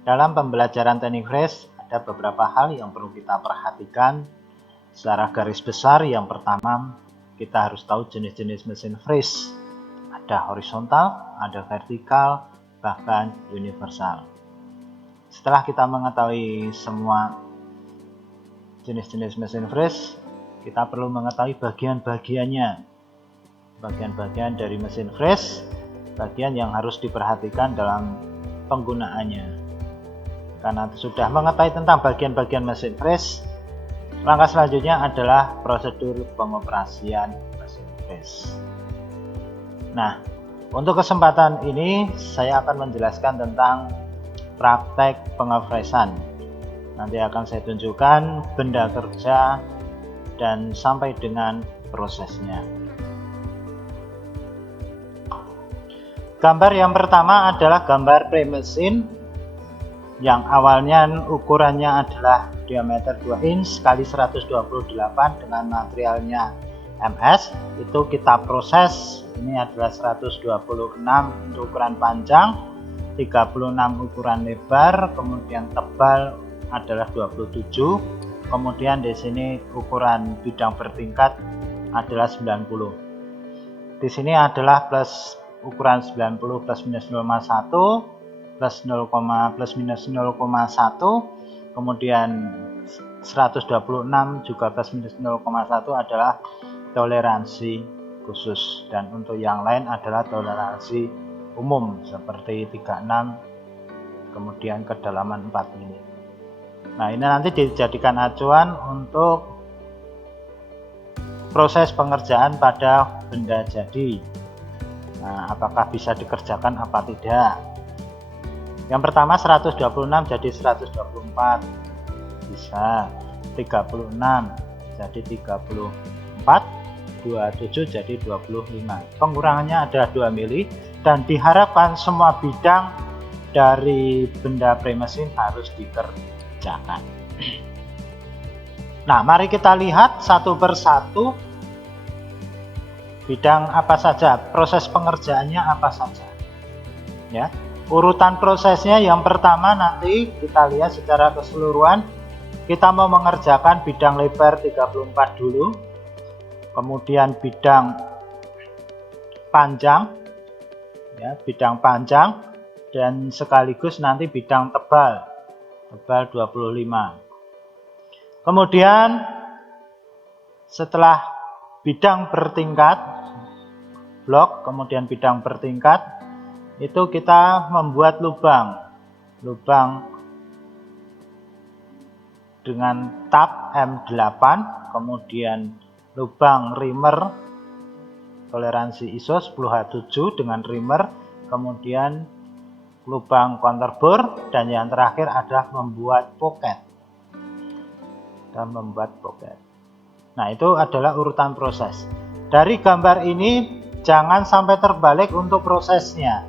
Dalam pembelajaran teknik freeze ada beberapa hal yang perlu kita perhatikan secara garis besar. Yang pertama, kita harus tahu jenis-jenis mesin freeze. Ada horizontal, ada vertikal, bahkan universal. Setelah kita mengetahui semua jenis-jenis mesin freeze, kita perlu mengetahui bagian-bagiannya. Bagian-bagian dari mesin freeze, bagian yang harus diperhatikan dalam penggunaannya. Karena sudah mengetahui tentang bagian-bagian mesin freeze, langkah selanjutnya adalah prosedur pengoperasian mesin freeze. Nah, untuk kesempatan ini saya akan menjelaskan tentang praktek pengefreezan. Nanti akan saya tunjukkan benda kerja dan sampai dengan prosesnya. Gambar yang pertama adalah gambar pre-mesin yang awalnya ukurannya adalah diameter 2 inch kali 128 dengan materialnya MS. Itu kita proses, ini adalah 126 untuk ukuran panjang, 36 ukuran lebar, kemudian tebal adalah 27, kemudian di sini ukuran bidang bertingkat adalah 90. Di sini adalah plus ukuran 90 plus minus 0,1 plus 0, plus minus 0,1, kemudian 126 juga plus minus 0,1 adalah toleransi khusus, dan untuk yang lain adalah toleransi umum seperti 36 kemudian kedalaman 4 mm. Nah, ini nanti dijadikan acuan untuk proses pengerjaan pada benda jadi. Nah, apakah bisa dikerjakan apa tidak? Yang pertama 126 jadi 124 bisa, 36 jadi 34, 27 jadi 25. Pengurangannya adalah 2 mili dan diharapkan semua bidang dari benda pre-mesin harus dikerjakan. Nah, mari kita lihat satu persatu bidang apa saja, proses pengerjaannya apa saja. Ya. Urutan prosesnya yang pertama nanti kita lihat secara keseluruhan. Kita mau mengerjakan bidang lebar 34 dulu, kemudian bidang panjang, ya, bidang panjang, dan sekaligus nanti bidang tebal 25. Kemudian setelah bidang bertingkat, blok, kemudian bidang bertingkat, itu kita membuat lubang dengan tab M8, kemudian lubang reamer toleransi ISO 10H7 dengan reamer, kemudian lubang counterbore, dan yang terakhir adalah membuat pocket. Nah, itu adalah urutan proses. Dari gambar ini jangan sampai terbalik untuk prosesnya.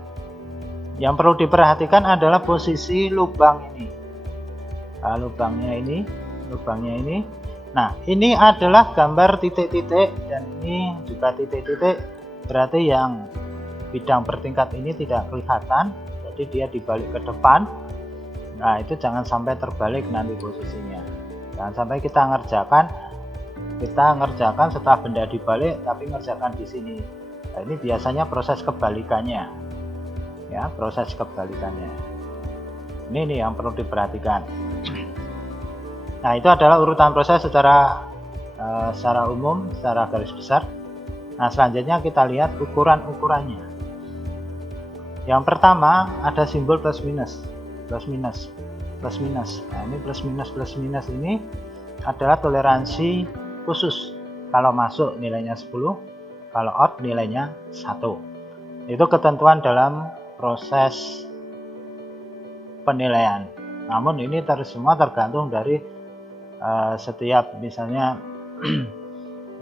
Yang perlu diperhatikan adalah posisi lubang ini. Nah, lubangnya ini. Nah, ini adalah gambar titik-titik dan ini juga titik-titik. Berarti yang bidang bertingkat ini tidak kelihatan, jadi dia dibalik ke depan. Nah, itu jangan sampai terbalik nanti posisinya. Jangan sampai kita ngerjakan setelah benda dibalik tapi ngerjakan di sini. Nah, ini biasanya proses kebalikannya. Ya, proses kebalikannya. Ini yang perlu diperhatikan. Nah, itu adalah urutan proses secara umum, secara garis besar. Nah, selanjutnya kita lihat ukuran-ukurannya. Yang pertama ada simbol plus minus. Nah, ini plus minus ini adalah toleransi khusus. Kalau masuk nilainya 10, kalau out nilainya 1. Itu ketentuan dalam proses penilaian. Namun ini semua tergantung dari setiap, misalnya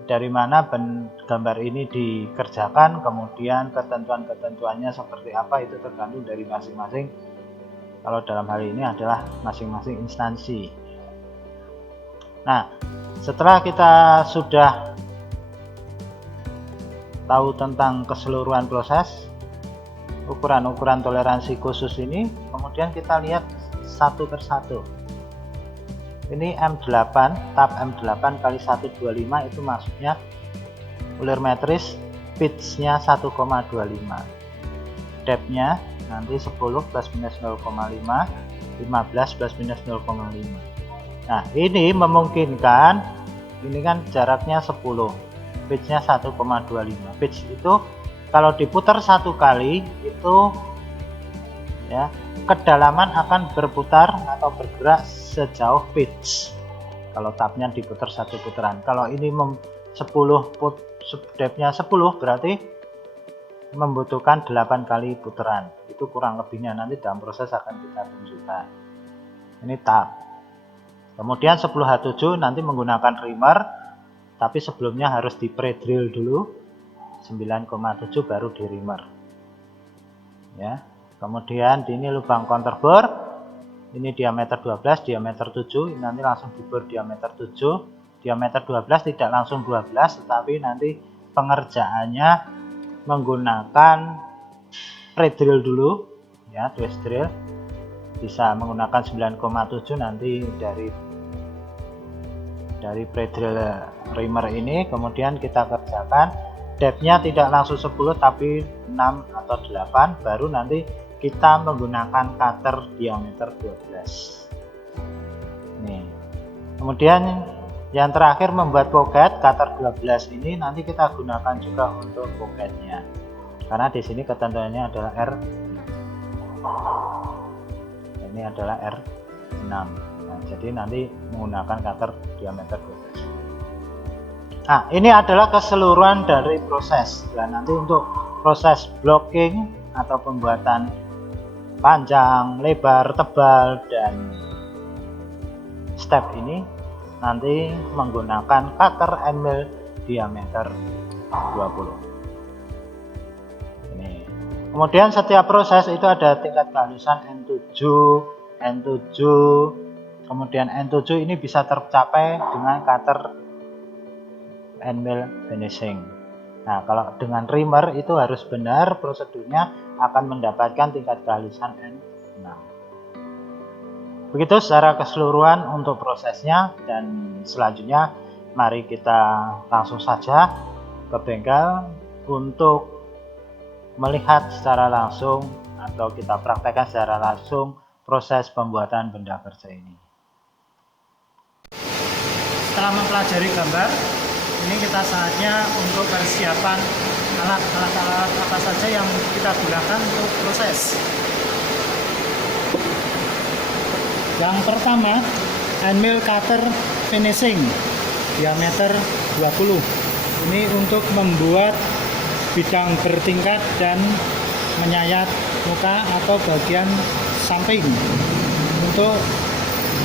dari mana gambar ini dikerjakan, kemudian ketentuan-ketentuannya seperti apa, itu tergantung dari masing-masing. Kalau dalam hal ini adalah masing-masing instansi. Nah, setelah kita sudah tahu tentang keseluruhan proses, ukuran-ukuran toleransi khusus ini, kemudian kita lihat satu per satu. Ini M8, tab M8 kali 125 itu maksudnya ulir metris pitch-nya 1,25. Depth-nya nanti 10 plus minus 0,5, 15 plus minus 0,5. Nah, ini memungkinkan, ini kan jaraknya 10, pitch-nya 1,25. Pitch itu kalau diputar satu kali itu ya, kedalaman akan berputar atau bergerak sejauh pitch kalau tabnya diputar satu putaran. Kalau ini 10 depth-nya 10 berarti membutuhkan 8 kali putaran. Itu kurang lebihnya, nanti dalam proses akan kita tunjukkan. Ini tab. Kemudian 10H7 nanti menggunakan reamer, tapi sebelumnya harus di pre-drill dulu 9,7 baru di reamer. Ya. Kemudian ini lubang counterbore, ini diameter 12, diameter 7, ini nanti langsung dibor diameter 7, diameter 12 tidak langsung 12, tetapi nanti pengerjaannya menggunakan pre-drill dulu, ya, twist drill, bisa menggunakan 9,7 nanti dari pre-drill reamer ini. Kemudian kita kerjakan depth-nya tidak langsung 10 tapi 6 atau 8, baru nanti kita menggunakan cutter diameter 12. Nih. Kemudian yang terakhir membuat pocket cutter 12 ini nanti kita gunakan juga untuk pocketnya. Karena di sini ketentuannya adalah R. Ini adalah R6. Nah, jadi nanti menggunakan cutter diameter 12. Nah, ini adalah keseluruhan dari proses. Dan nanti untuk proses blocking atau pembuatan panjang, lebar, tebal, dan step ini nanti menggunakan cutter end mill diameter 20. Ini. Kemudian setiap proses itu ada tingkat kehalusan N7, N7, kemudian N7 ini bisa tercapai dengan cutter end mill finishing. Nah, kalau dengan reamer itu harus benar prosedurnya akan mendapatkan tingkat kehalusan N6. Begitu secara keseluruhan untuk prosesnya, dan selanjutnya mari kita langsung saja ke bengkel untuk melihat secara langsung atau kita praktekkan secara langsung proses pembuatan benda kerja ini. Setelah mempelajari gambar, ini kita saatnya untuk persiapan alat-alat apa saja yang kita gunakan untuk proses. Yang pertama, end mill cutter finishing diameter 20. Ini untuk membuat bidang bertingkat dan menyayat muka atau bagian samping untuk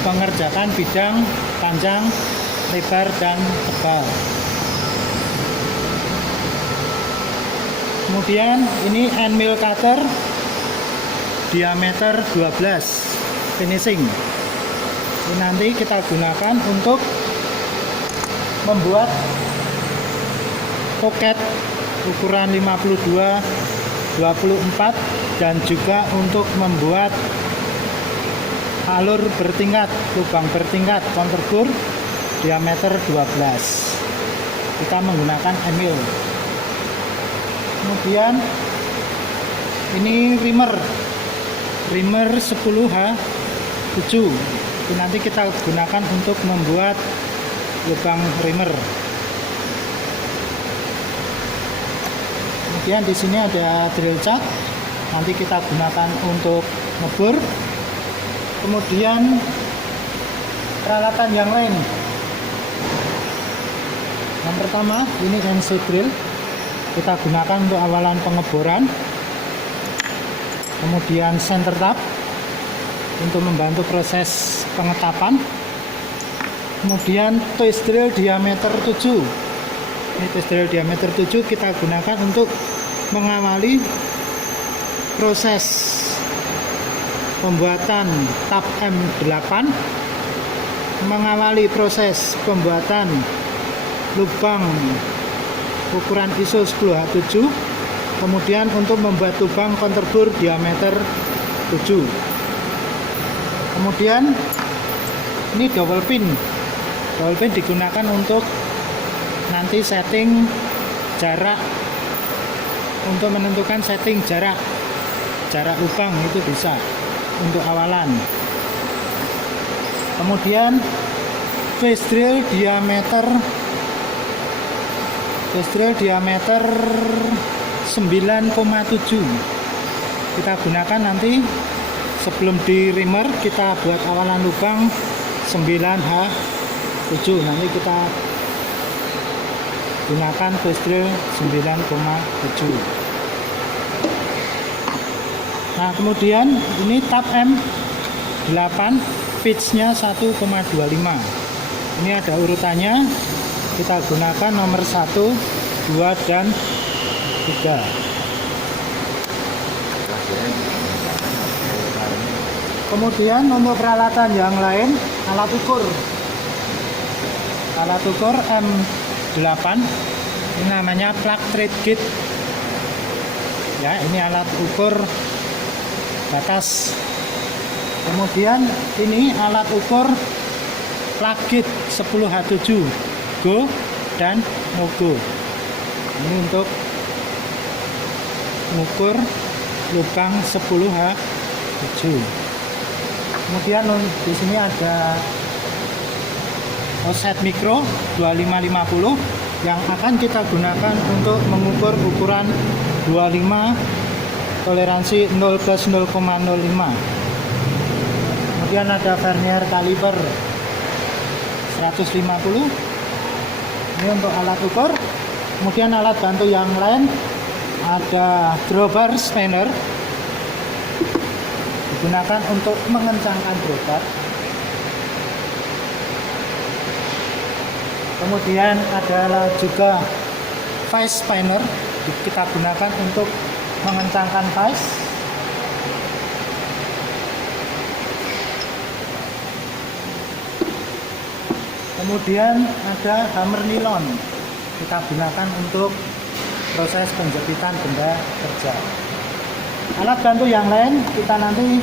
mengerjakan bidang panjang, lebar, dan tebal. Kemudian ini end mill cutter diameter 12 finishing. Ini nanti kita gunakan untuk membuat pocket ukuran 52, 24, dan juga untuk membuat alur bertingkat, lubang bertingkat counterbore diameter 12. Kita menggunakan end mill. Kemudian ini reamer 10H7. Itu nanti kita gunakan untuk membuat lubang reamer. Kemudian di sini ada drill cat, nanti kita gunakan untuk ngebor. Kemudian peralatan yang lain. Yang pertama ini NC drill, kita gunakan untuk awalan pengeboran. Kemudian center tap untuk membantu proses pengetapan. Kemudian twist drill diameter 7. Ini twist drill diameter 7 kita gunakan untuk mengawali proses pembuatan tab M8, mengawali proses pembuatan lubang ukuran ISO 10H7, kemudian untuk membuat lubang counterbore diameter 7. Kemudian ini double pin digunakan untuk nanti setting jarak, untuk menentukan setting jarak lubang, itu bisa untuk awalan. Kemudian face drill diameter 9,7 kita gunakan nanti sebelum di reamer. Kita buat awalan lubang 9H7, nanti kita gunakan face drill 9,7. Nah, kemudian ini tab M8, pitchnya 1,25. Ini ada urutannya, kita gunakan nomor 1, 2, dan 3. Kemudian untuk peralatan yang lain, alat ukur M8, ini namanya plug thread gauge ya, ini alat ukur batas. Kemudian ini alat ukur plug gauge 10H7 go dan no go. Ini untuk mengukur lubang 10H7. Kemudian di sini ada offset mikro 2550 yang akan kita gunakan untuk mengukur ukuran 25 toleransi 0+0,05. Kemudian ada vernier kaliber 150, ini untuk alat ukur. Kemudian alat bantu yang lain ada drawbar spanner, digunakan untuk mengencangkan drawbar. Kemudian ada juga vice spanner, kita gunakan untuk mengencangkan vice. Kemudian ada hammer nilon, kita gunakan untuk proses penjepitan benda kerja. Alat bantu yang lain kita nanti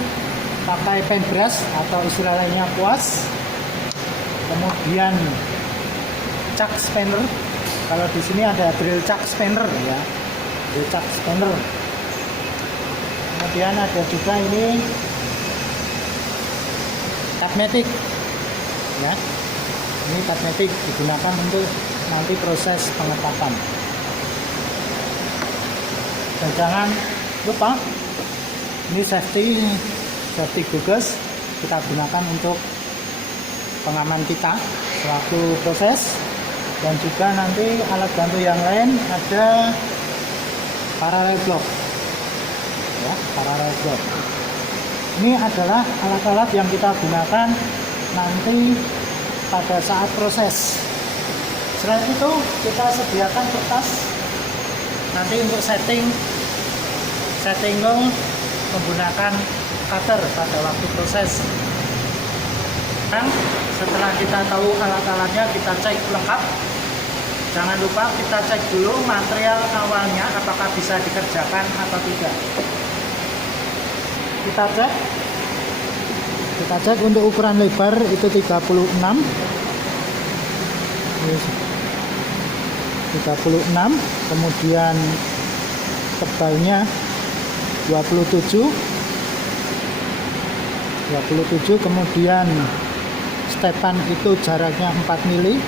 pakai paintbrush atau istilah lainnya kuas. Kemudian chuck spanner, kalau di sini ada drill chuck spanner ya, drill chuck spanner. Kemudian ada juga ini Tapmatic ya, ini Tapmatic digunakan untuk nanti proses pengetapan. Dan jangan lupa ini safety gugus kita gunakan untuk pengaman kita sewaktu proses. Dan juga nanti alat bantu yang lain ada parallel block ya, parallel block. Ini adalah alat-alat yang kita gunakan nanti pada saat proses. Selain itu kita sediakan kertas nanti untuk setting menggunakan cutter pada waktu proses. Dan setelah kita tahu alat-alatnya, kita cek lengkap. Jangan lupa kita cek dulu material awalnya apakah bisa dikerjakan atau tidak. Kita cek untuk ukuran lebar itu 36, kemudian tebalnya 27, kemudian stepan itu jaraknya 4 mili.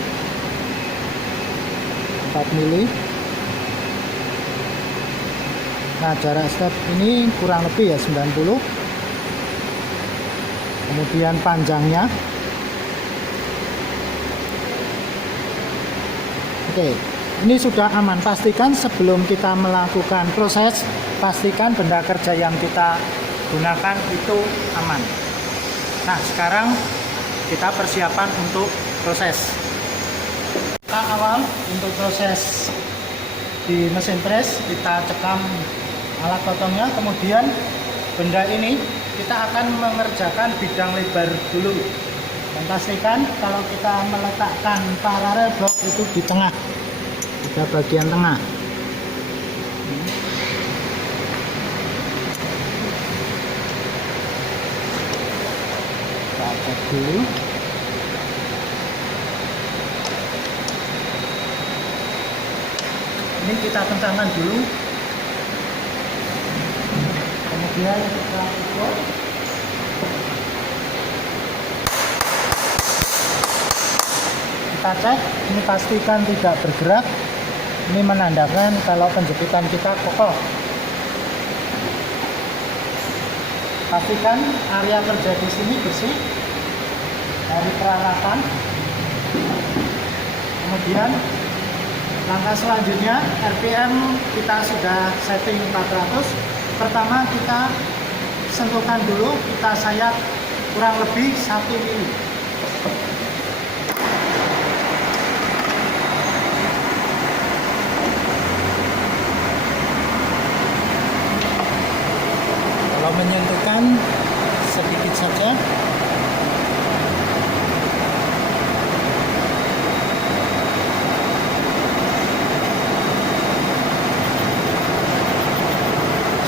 Nah, jarak step ini kurang lebih ya 90. Kemudian panjangnya. Oke, ini sudah aman. Pastikan sebelum kita melakukan proses, pastikan benda kerja yang kita gunakan itu aman. Nah, sekarang kita persiapan untuk proses. Awal untuk proses di mesin press kita cekam alat potongnya, kemudian benda ini kita akan mengerjakan bidang lebar dulu. Dan pastikan kalau kita meletakkan paralel block itu di tengah, pada bagian tengah. dulu. Ini kita kencangkan dulu, kemudian kita ukur. Kita cek, ini pastikan tidak bergerak. Ini menandakan kalau penjepitan kita kokoh. Pastikan area kerja di sini bersih dari peralatan. Kemudian langkah selanjutnya, RPM kita sudah setting 400. Pertama kita sentuhkan dulu, kita sayat kurang lebih 1 mili. Kalau menyentuhkan sedikit saja.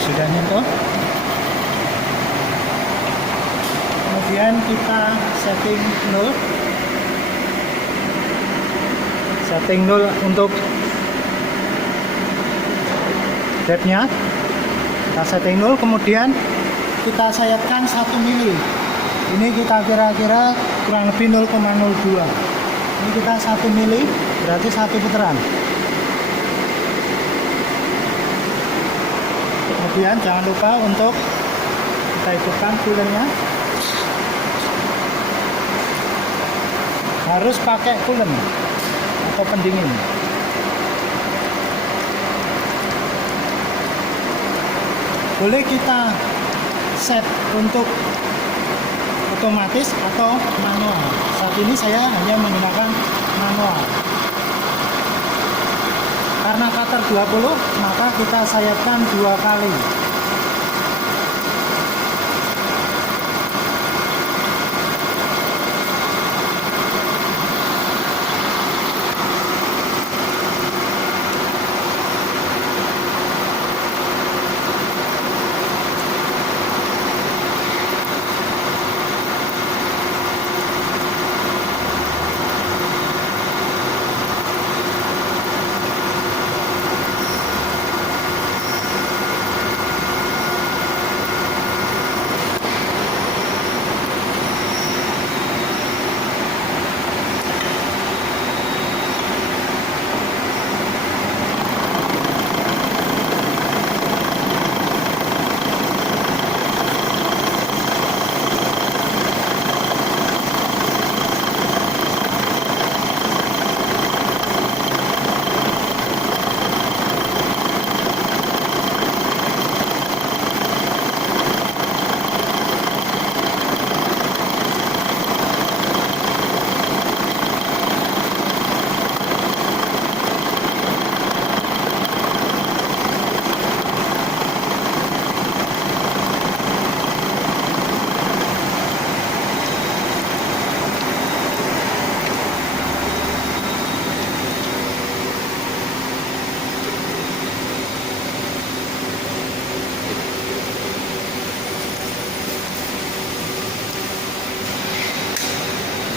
Sudah nyentuh. Kemudian kita setting 0. Setting 0 untuk depth-nya. Kita setting 0, kemudian kita sayatkan 1 mili. Ini kita kira-kira kurang lebih 0,02. Ini kita 1 mili, berarti 1 putaran. Kemudian jangan lupa untuk kita hidupkan coolernya. Harus pakai cooler atau pendingin. Boleh kita set untuk otomatis atau manual. Saat ini saya hanya menggunakan manual. Karena cutter 20, maka kita sayatkan 2 kali.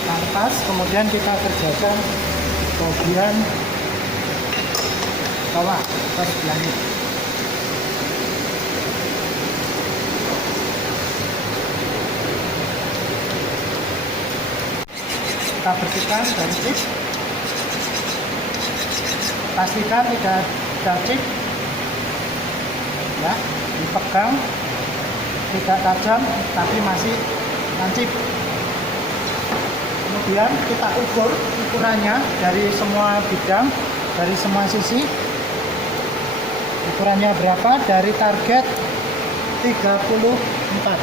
Atas, kemudian kita kerjakan bagian bawah atau sebelahnya. Kita bersihkan dari chip. Pastikan tidak cip, ya, dipegang, tidak tajam tapi masih lancip. Kemudian kita ukur ukurannya dari semua bidang, dari semua sisi. Ukurannya berapa dari target 34.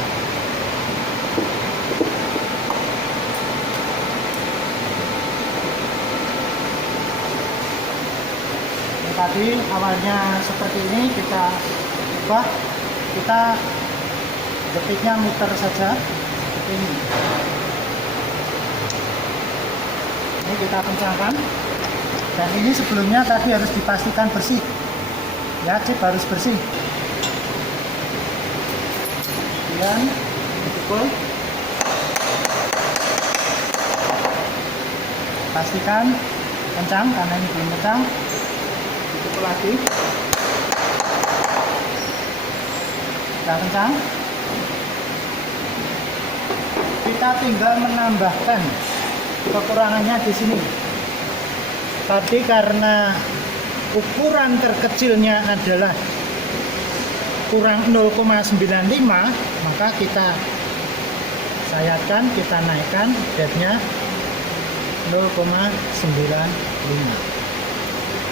Tadi awalnya seperti ini, kita ubah, kita detiknya muter saja seperti ini. Ini kita kencangkan, dan ini sebelumnya tadi harus dipastikan bersih, ya, chip harus bersih. Kemudian dipukul. pastikan kencang karena ini belum kencang. Dipukul lagi, sudah kencang. Kita tinggal menambahkan kekurangannya di sini. Tadi karena ukuran terkecilnya adalah kurang 0,95, maka kita sayatkan, kita naikkan depthnya 0,95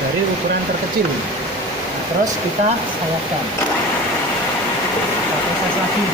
dari ukuran terkecil. Terus kita sayatkan, kita proses lagi.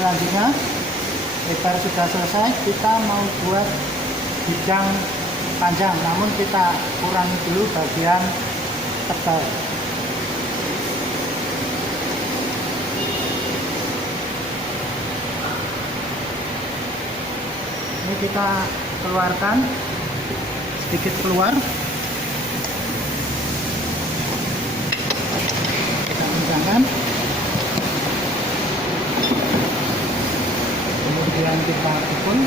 Selanjutnya, lebar sudah selesai, kita mau buat bidang panjang, namun kita kurangi dulu bagian tebal. Ini kita keluarkan, sedikit keluar, kita kencangkan. Kemudian kita pukul.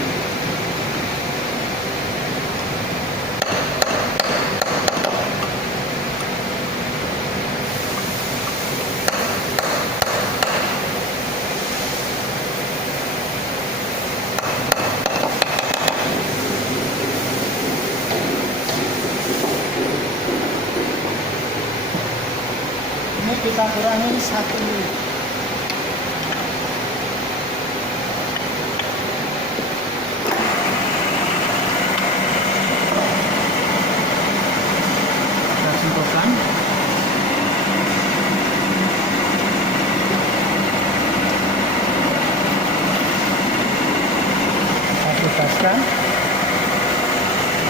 Ini kita kurangi 1 mili. Bebaskan,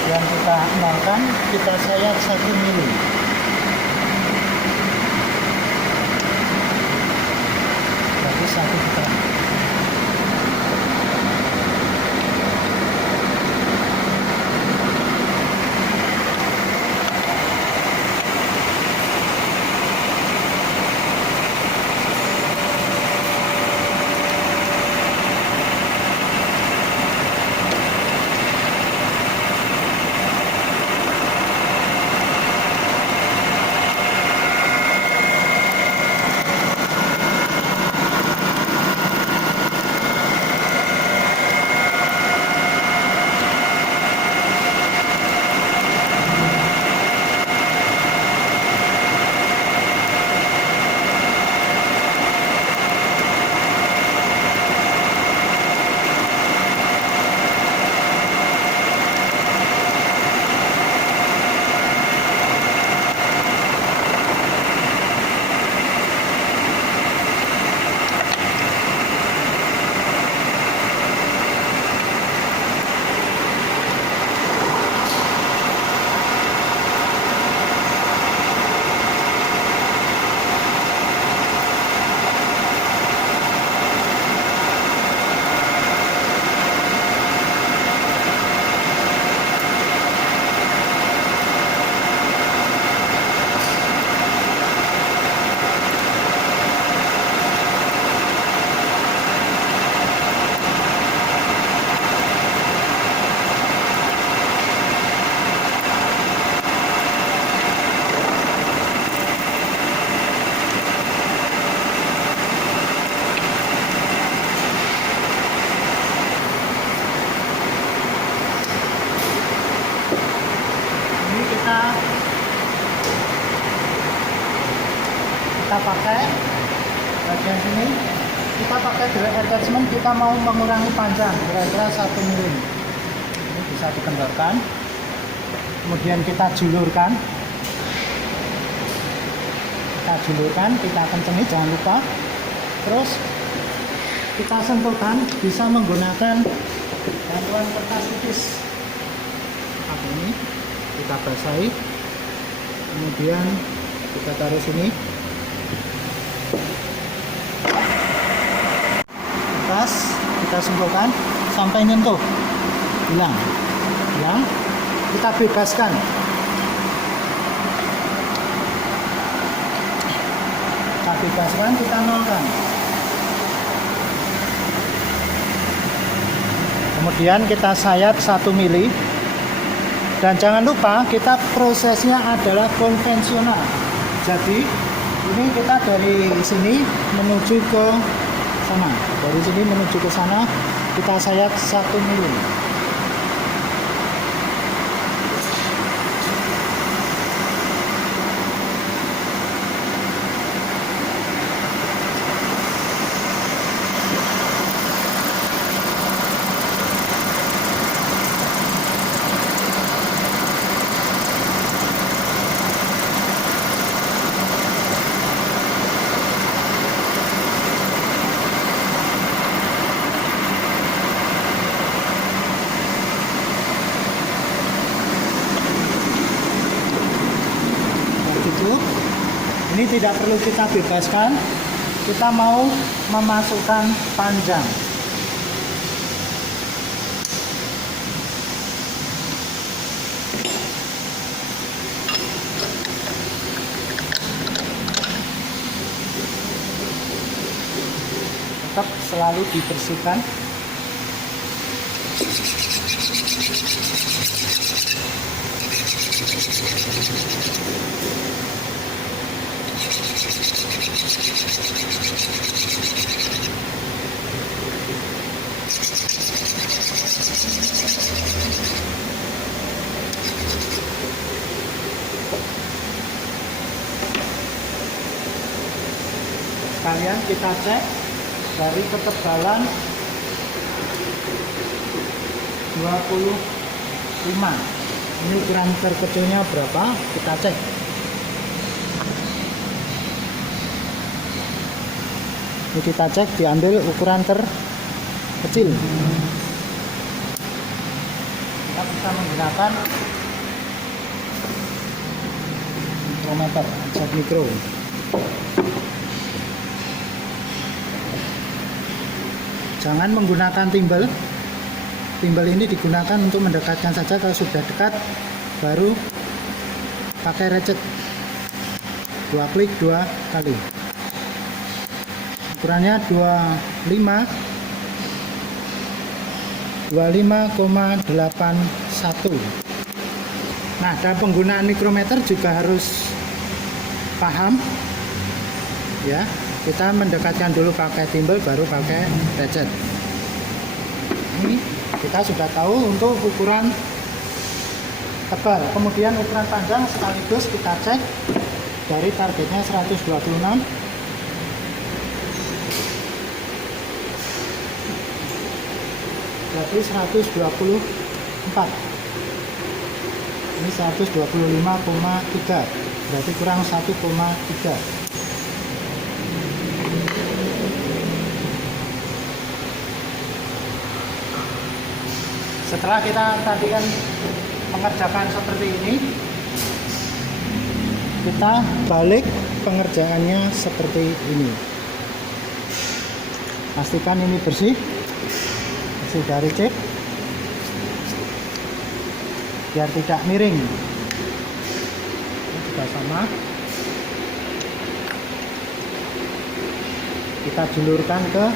dan kita nolkan, kita sayat 1 mili. Berarti 1 putaran. kita pakai bagian sini, kita pakai drill attachment, kita mau mengurangi panjang kira-kira 1 mm. Ini bisa dikendorkan, kemudian kita julurkan, kita kencengi, jangan lupa. Terus kita sentuhkan, bisa menggunakan bantuan kertas tipis seperti ini. Kita basahi, kemudian kita taruh sini, kertas kita sentuhkan sampai nyentuh, hilang, kita bebaskan. Kita nolkan. Kemudian kita sayat 1 mili. Dan jangan lupa kita prosesnya adalah konvensional. Jadi ini kita dari sini menuju ke sana. Dari sini menuju ke sana kita sayat 1 mili. Ini tidak perlu kita bebaskan, kita mau memasukkan panjang. Tetap selalu dibersihkan. Sekalian kita cek dari ketebalan 25. Ini ukuran terkecilnya berapa? Kita cek. Ini kita cek, diambil ukuran terkecil. Kita bisa menggunakan mikrometer, zat mikro. Jangan menggunakan timbel. Timbel ini digunakan untuk mendekatkan saja. Kalau sudah dekat baru pakai ratchet. 2 klik 2 kali. Ukurannya 25,81. Nah, dalam penggunaan mikrometer juga harus paham ya. Kita mendekatkan dulu pakai timbel, baru pakai ratchet. Ini kita sudah tahu untuk ukuran tebal. Kemudian ukuran panjang sekaligus kita cek dari targetnya 126. Berarti 124. Ini 125,3. Berarti kurang 1,3. Setelah kita tadi kan mengerjakan seperti ini, kita balik pengerjaannya seperti ini. Pastikan ini bersih dari chip, biar tidak miring. Ini juga sama. Kita julurkan ke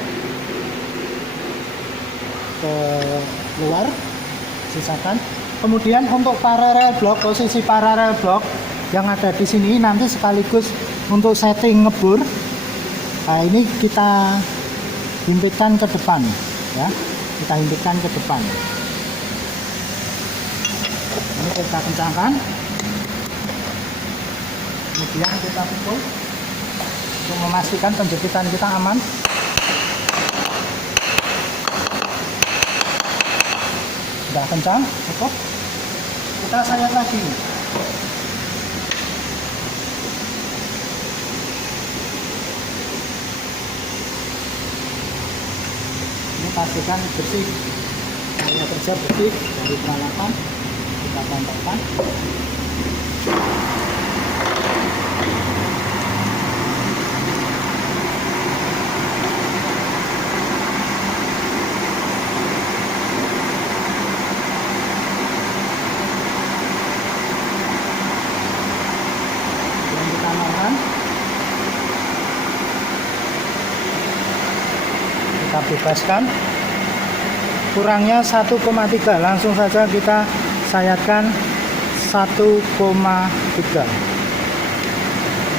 luar, sisakan. Kemudian untuk paralel block, posisi paralel block yang ada di sini nanti sekaligus untuk setting ngebor. Nah, ini kita himpitkan ke depan ya, kita himpitkan ke depan. Ini kita kencangkan. Kemudian kita pukul untuk memastikan penjepitan kita aman. Sudah kencang, cukup. Kita sayat lagi. Ini pastikan bersih, area kerja bersih dari peralatan. Kita tempelkan. Kita bebaskan, kurangnya 1,3, langsung saja kita sayatkan 1,3.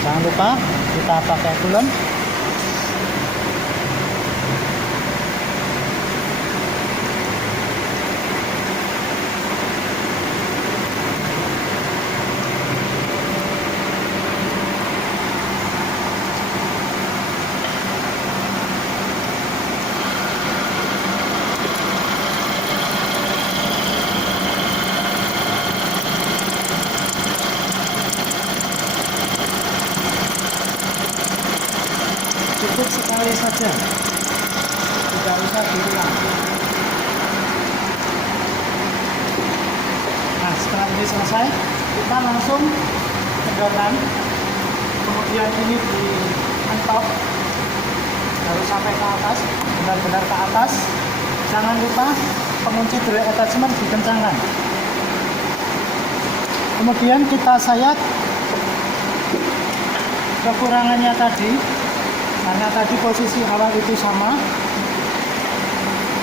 Jangan lupa kita pakai kulem. Cukup sekali saja, tidak usah diulang. Nah, setelah ini selesai, kita langsung kendorkan, kemudian ini dimentok harus sampai ke atas, benar-benar ke atas. Jangan lupa pengunci drill attachment dikencangkan. Kemudian kita sayat kekurangannya tadi. Karena tadi posisi awal itu sama,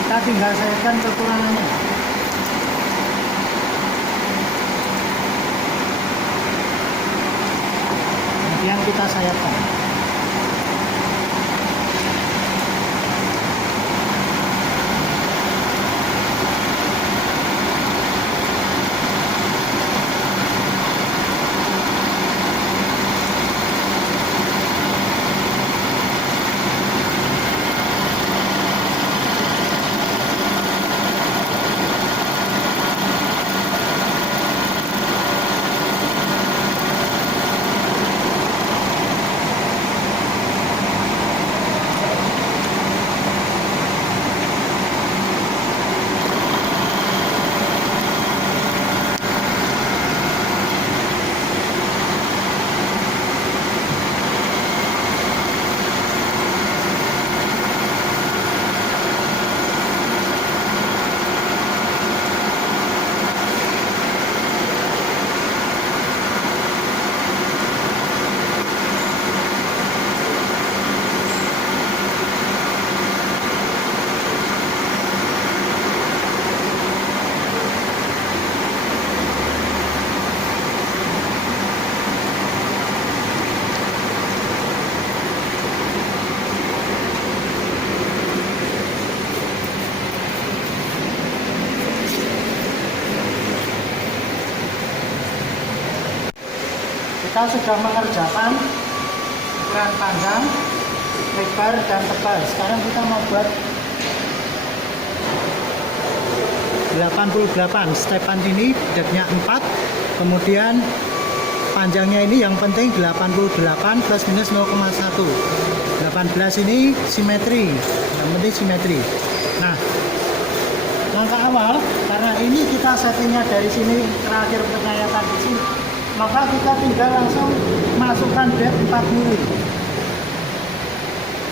kita tinggal sayatkan kekurangannya. Kemudian kita sayatkan. Kita sudah mengerjakan ukuran panjang, lebar, dan tebal. Sekarang kita mau buat 88 stepan ini, depthnya 4, kemudian panjangnya ini yang penting 88 plus minus 0,1. 18 ini simetri, yang penting simetri. Nah, langkah awal, karena ini kita settingnya dari sini terakhir penyayatan di sini, maka kita tinggal langsung masukkan depth 4 mili.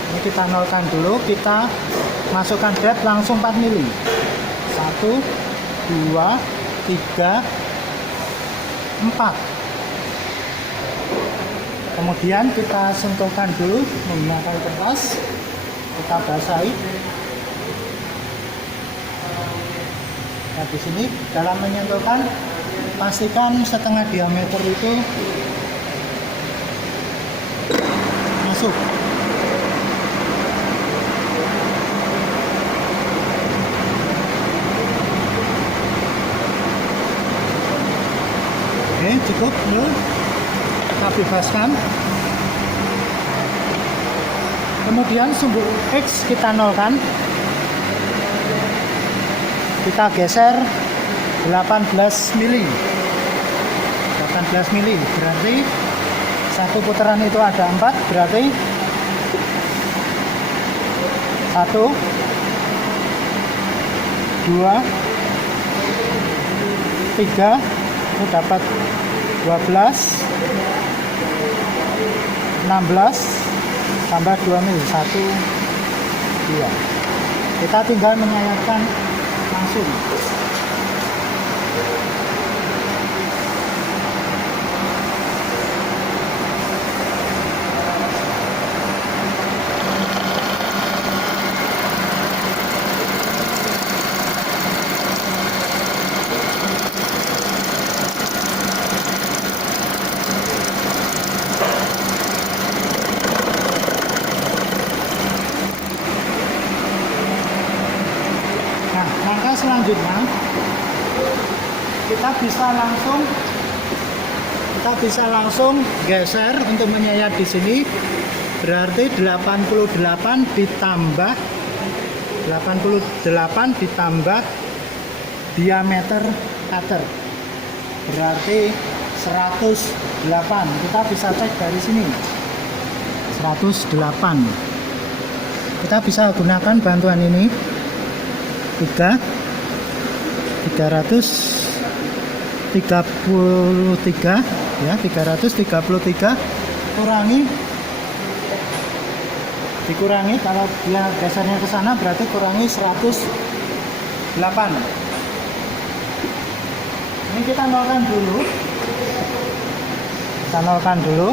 Ini kita nolkan dulu, kita masukkan depth langsung 4 mili. 1, 2, 3, 4. Kemudian kita sentuhkan dulu menggunakan kertas, kita basahi. Nah, di sini dalam menyentuhkan, pastikan setengah diameter itu masuk. Oke, cukup dulu. Kita kita bebaskan. Kemudian sumbu X kita nolkan. Kita geser 18 mili. 18 mili berarti satu putaran itu ada 4, berarti 1 2 3 itu dapat 12 16 tambah 2 mili 1 2. Kita tinggal menyayatkan langsung. Langkah selanjutnya kita bisa langsung geser untuk menyayat di sini. Berarti 88 ditambah diameter cutter berarti 108. Kita bisa cek dari sini 108. Kita bisa gunakan bantuan ini 333 ya, 333 dikurangi kalau dia gesernya ke sana berarti kurangi 108. Ini kita nolkan dulu,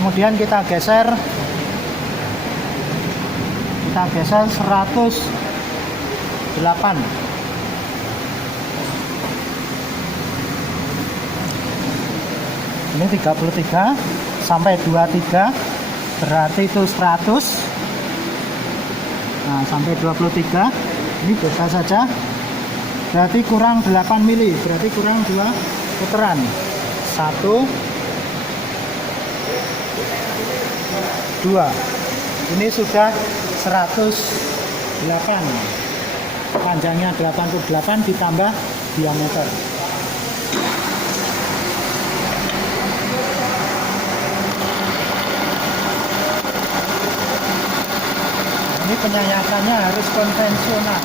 kemudian kita geser 108. Ini 33 sampai 23 berarti itu 100. Nah, sampai 23 ini biasa saja. Berarti kurang 8 mili, berarti kurang 2 putaran. 1 2. Ini sudah 108. Panjangnya 88 ditambah diameter. Ini penyayatannya harus konvensional.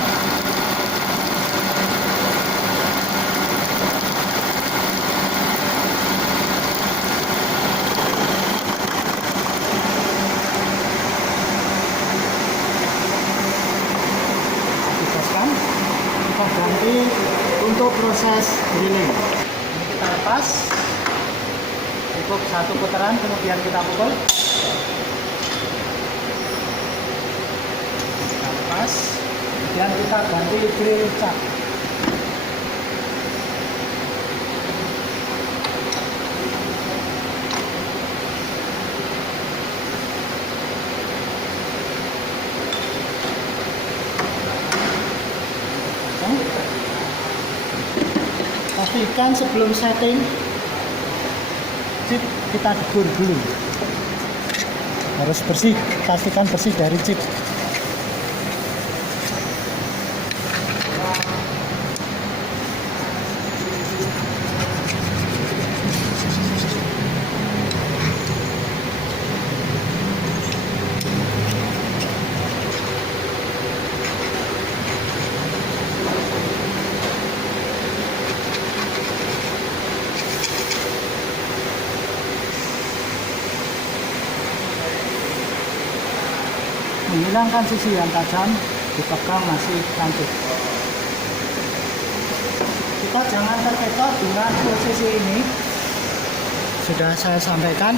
Kita ganti untuk proses drilling. Ini kita lepas, cukup 1 putaran, kemudian kita pukul. Kita lepas, kemudian kita ganti drill cap. Pastikan sebelum setting chip kita debur dulu, harus bersih, pastikan bersih dari chip. Menghilangkan sisi yang tajam, dipegang masih cantik. Kita jangan terkecoh dengan posisi ini. Sudah saya sampaikan,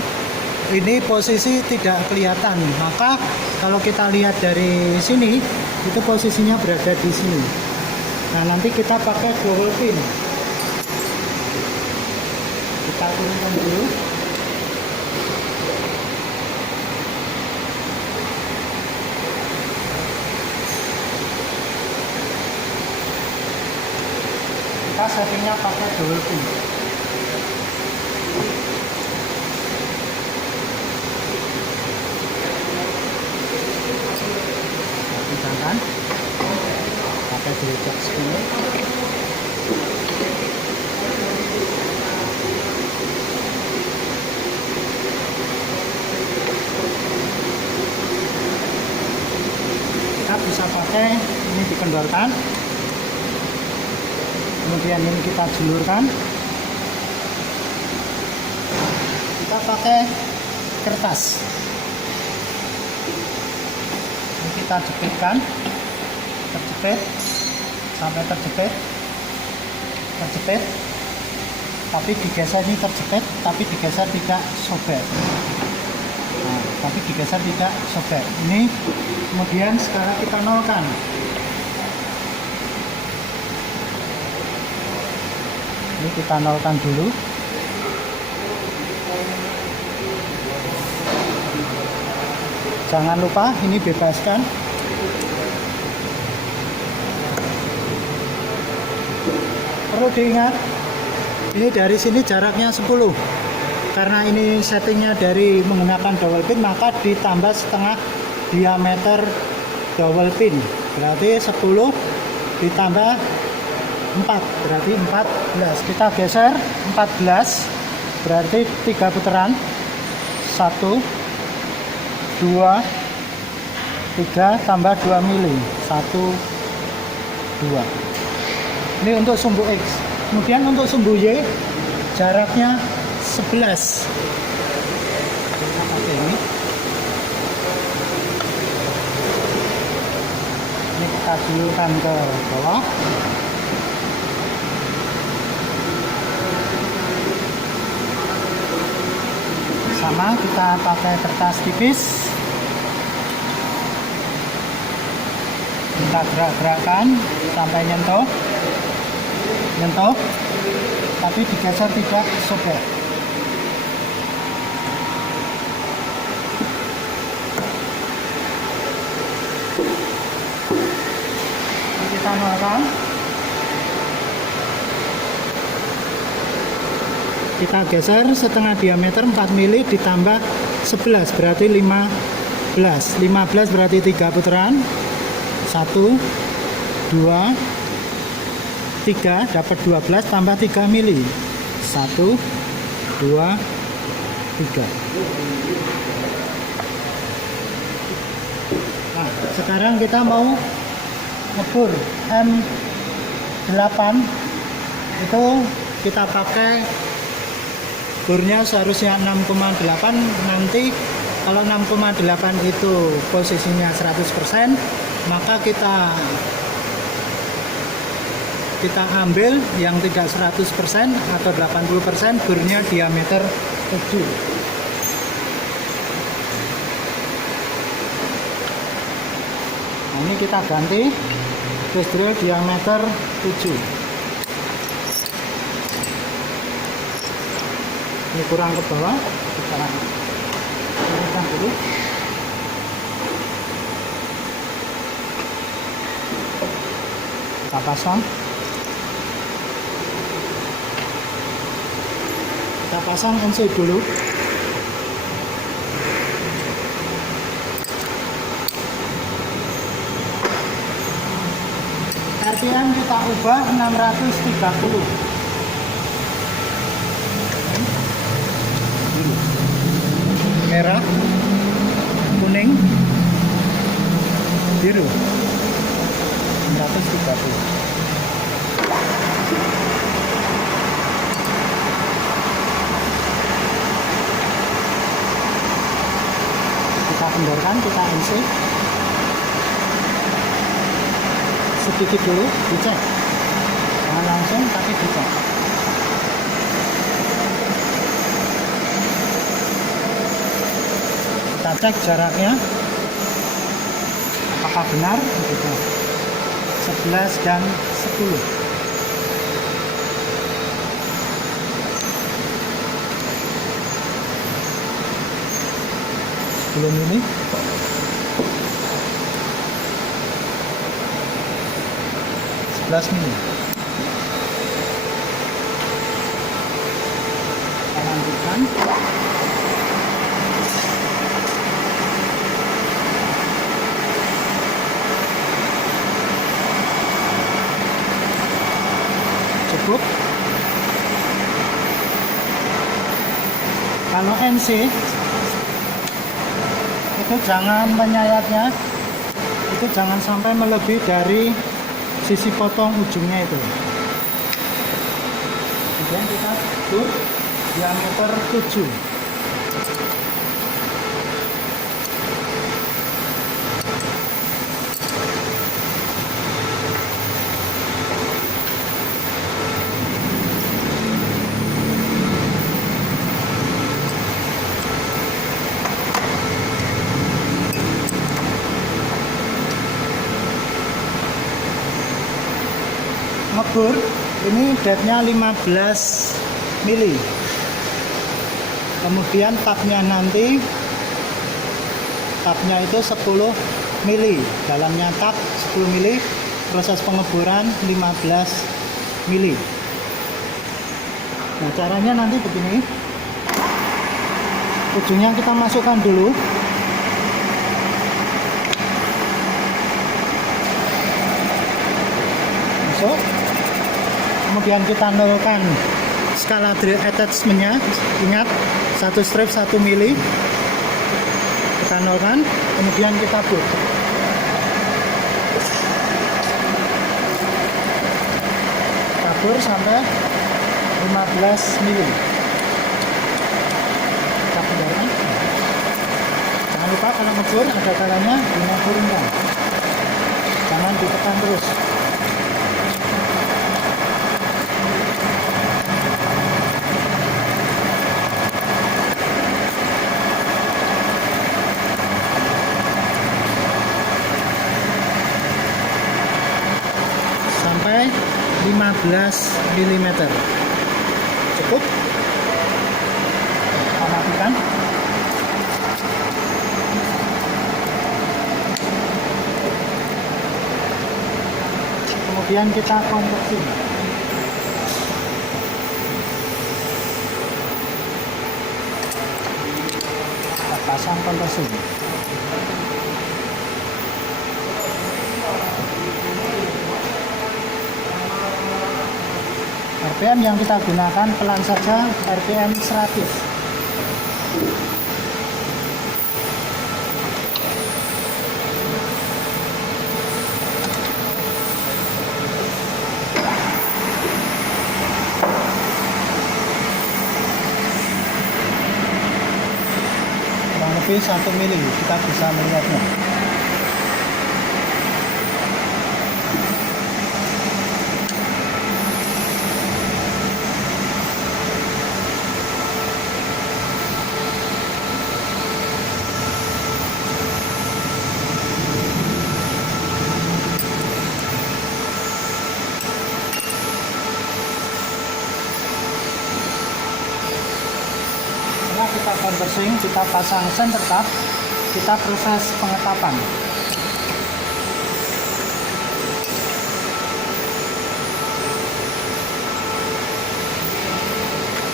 ini posisi tidak kelihatan. Maka kalau kita lihat dari sini, itu posisinya berada di sini. Nah, nanti kita pakai double pin. Kita turunkan dulu. Kita settingnya pakai double pin. bisa pakai ini dikendorkan, kemudian ini kita julurkan, kita pakai kertas, ini kita jepitkan, terjepit sampai terjepit, tapi digeser, ini terjepit tapi digeser tidak sobek. Nah, tapi digeser tidak sobek. Ini kemudian sekarang kita nolkan. Ini kita nolkan dulu. Jangan lupa ini bebaskan. Perlu diingat, ini dari sini jaraknya 10. Karena ini settingnya dari menggunakan double pin, maka ditambah setengah diameter double pin, berarti 10 ditambah 4, berarti 14. Kita geser 14, berarti 3 putaran, 1 2 3 tambah 2 mili, 1 2. Ini untuk sumbu X. Kemudian untuk sumbu Y jaraknya 11. Kita pakai ini. Ini kita julurkan ke bawah. Sama, kita pakai kertas tipis. Kita gerak-gerakkan sampai nyentuh, tapi digeser tidak sobek. Kita nolkan, kita geser setengah diameter 4 mili ditambah 11 berarti 15 berarti 3 putaran, 1 2 3 dapat 12 tambah 3 mili, 1 2 3. Nah, sekarang kita mau ngebor M8. Itu kita pakai bornya seharusnya 6,8. Nanti kalau 6,8 itu posisinya 100%, maka kita ambil yang tidak 100% atau 80%, bornya diameter 7. Nah, ini kita ganti base drill diameter 7. Ini kurang ke bawah, kita turunkan dulu. Kita pasang. Kita pasang NC dulu. RPM kita ubah 630. Merah, kuning, biru, 630. Kita kendorkan, kita NC sedikit dulu, dicek, jangan langsung tapi dicek. Kita cek jaraknya apakah benar begitu, 11 dan 10. Sebelum ini 11 mili. Kita lanjutkan. Cukup. Kalau NC itu jangan menyayatnya, itu jangan sampai melebihi dari sisi potong ujungnya itu. Kemudian kita bor diameter 7. Ngebor ini depthnya 15 mili. Kemudian tapnya nanti itu 10 mili, dalamnya tap 10 mili, proses pengeboran 15 mili. Nah, caranya nanti begini, ujungnya kita masukkan dulu. Masuk. Kemudian kita nolkan skala drill attachmentnya, ingat 1 strip 1 mili, kita nolkan, kemudian kita bor. Kita bor sampai 15 mili. Kita kendorkan. Jangan lupa kalau ngebor ada kalanya dinaikkan, jangan ditekan terus. Sampai 15 mm. Cukup. Kita matikan. Kemudian kita konversi. Kita pasang konversi. RPM yang kita gunakan pelan saja, RPM 100. Kurang lebih 1 mili kita bisa melihatnya. Kita conversing, kita pasang center tap, kita proses pengetapan.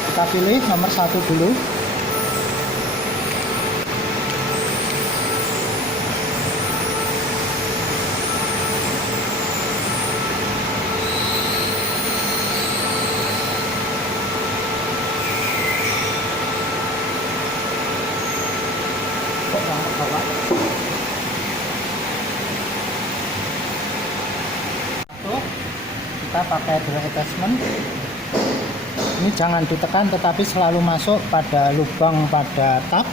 Kita pilih nomor 1 dulu. Kita pakai drill attachment. Ini jangan ditekan tetapi selalu masuk pada lubang pada tap.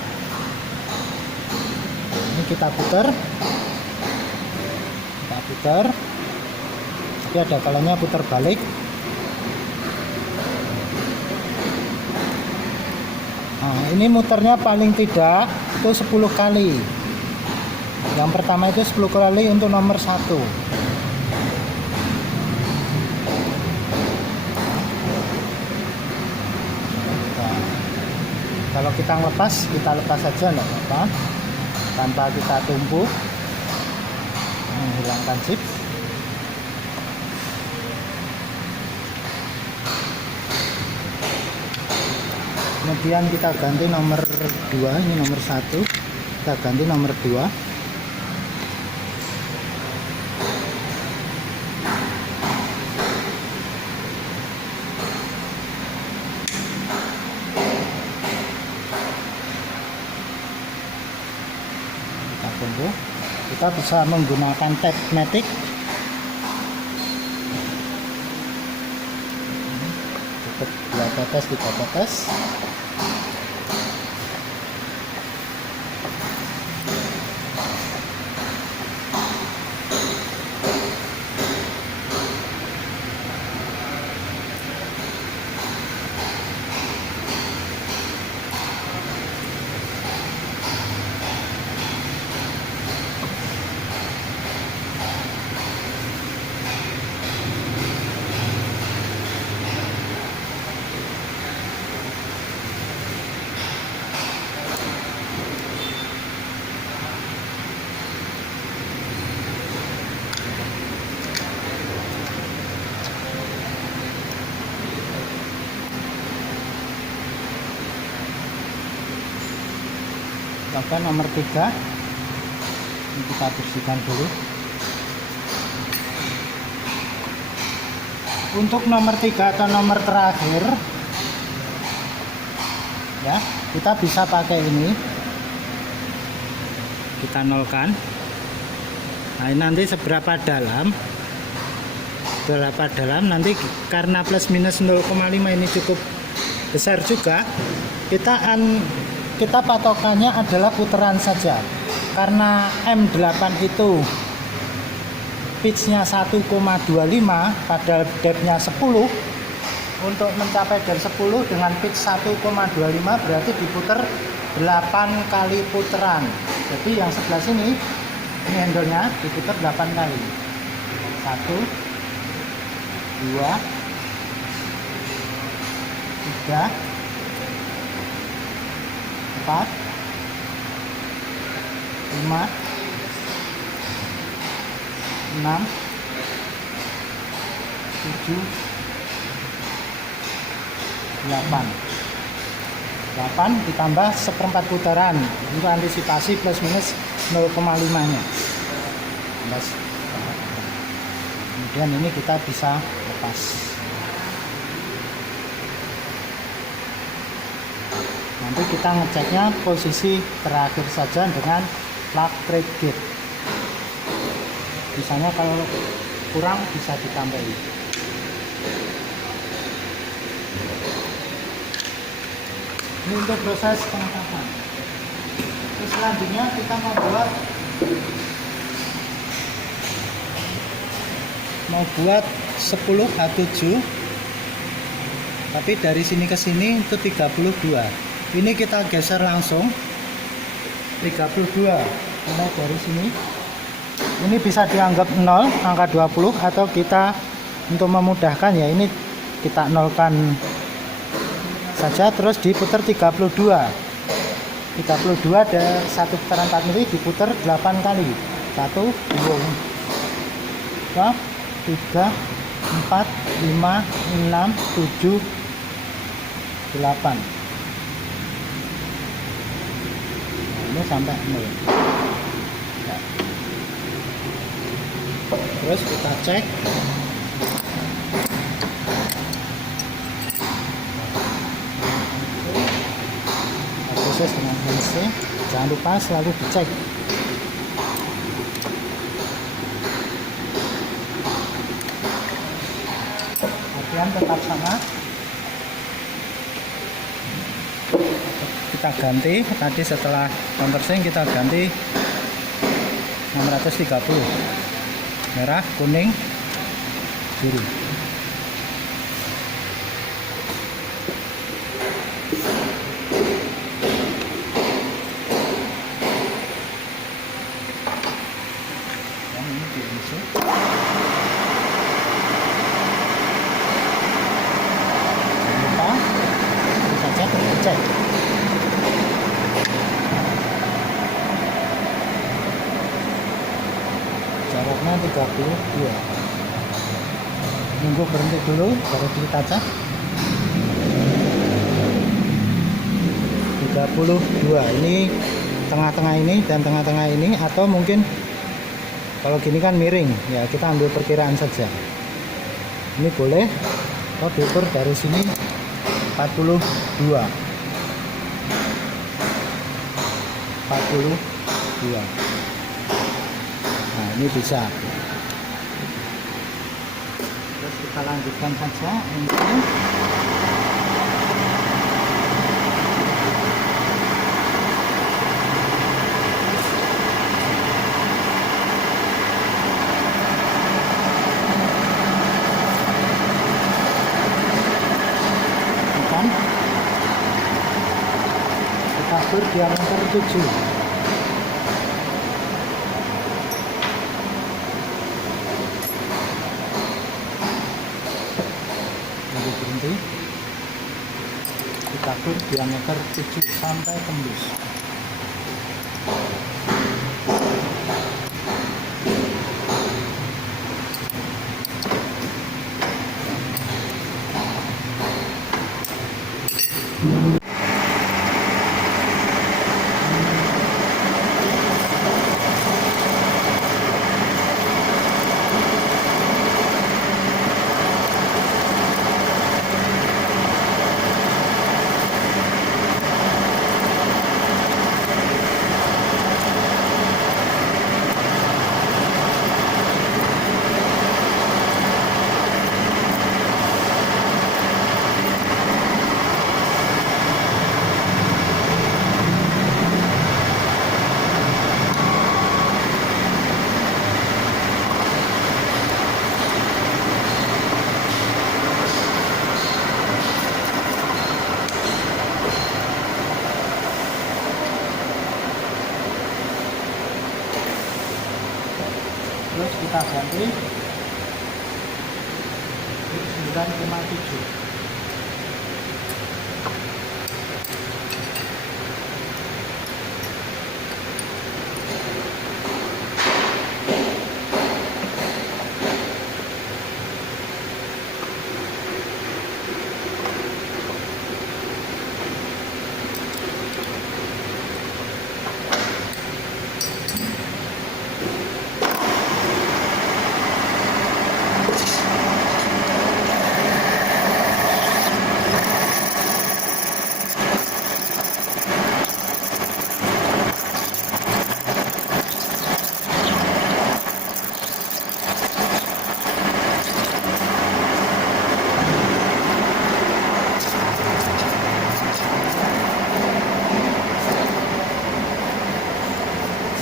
Ini kita putar. Jadi ada kalanya putar balik. Nah, ini muternya paling tidak itu 10 kali. Yang pertama itu 10 kali untuk nomor 1. Kalau kita lepas saja enggak apa-apa, tanpa kita tumpuk, menghilangkan chip. Kemudian kita ganti nomor 2, ini nomor 1, kita ganti nomor 2. Kita tunggu. Kita bisa menggunakan tab matic. Cukup 2 tetes, 3 tetes. Oke, nomor 3 ini kita bersihkan dulu. Untuk nomor 3 atau nomor terakhir ya, kita bisa pakai ini, kita nolkan. Nah, nanti seberapa dalam nanti, karena plus minus 0,5 ini cukup besar juga, kita patokannya adalah putaran saja, karena M8 itu pitchnya 1,25 padahal depthnya 10. Untuk mencapai dari 10 dengan pitch 1,25 berarti diputer 8 kali putaran. Jadi yang sebelah sini ini handle-nya diputer 8 kali. 1 2 3 4 5 6 7 8 ditambah seperempat putaran untuk antisipasi plus minus 0,5 nya. Kemudian ini kita bisa lepas. Nanti kita ngeceknya posisi terakhir saja dengan plug thread gauge. Misalnya kalau kurang bisa ditambahin. Ini untuk proses pengangkatan. Terus selanjutnya kita mau buat 10 H7, tapi dari sini ke sini itu 32. Ini kita geser langsung 32, mulai dari sini. Ini bisa dianggap 0, angka 20, atau kita untuk memudahkan ya ini kita nolkan saja, terus diputar 32. 32 ada satu putaran 4 mili diputar 8 kali. 1 2 3 4 5 6 7 8. Ini sampai 0. Ya. Terus kita cek. Proses dengan HC, jangan lupa selalu dicek. Artian tetap sama. Kita ganti, tadi setelah konversing kita ganti 630, merah, kuning, biru. Dan ini diusut. Jangan lupa itu saja, terus dicek. Jaraknya 32. Nunggu berhenti dulu baru kita cek. 32. Ini tengah-tengah ini dan tengah-tengah ini, atau mungkin kalau gini kan miring ya, kita ambil perkiraan saja. Ini boleh atau diukur dari sini 42. 42. ini bisa. Terus kita lanjutkan saja ini. Kita berdiameter 7. Lalu berhenti. Kita berdiameter 7 sampai tembus. Terus kita ganti 9,7.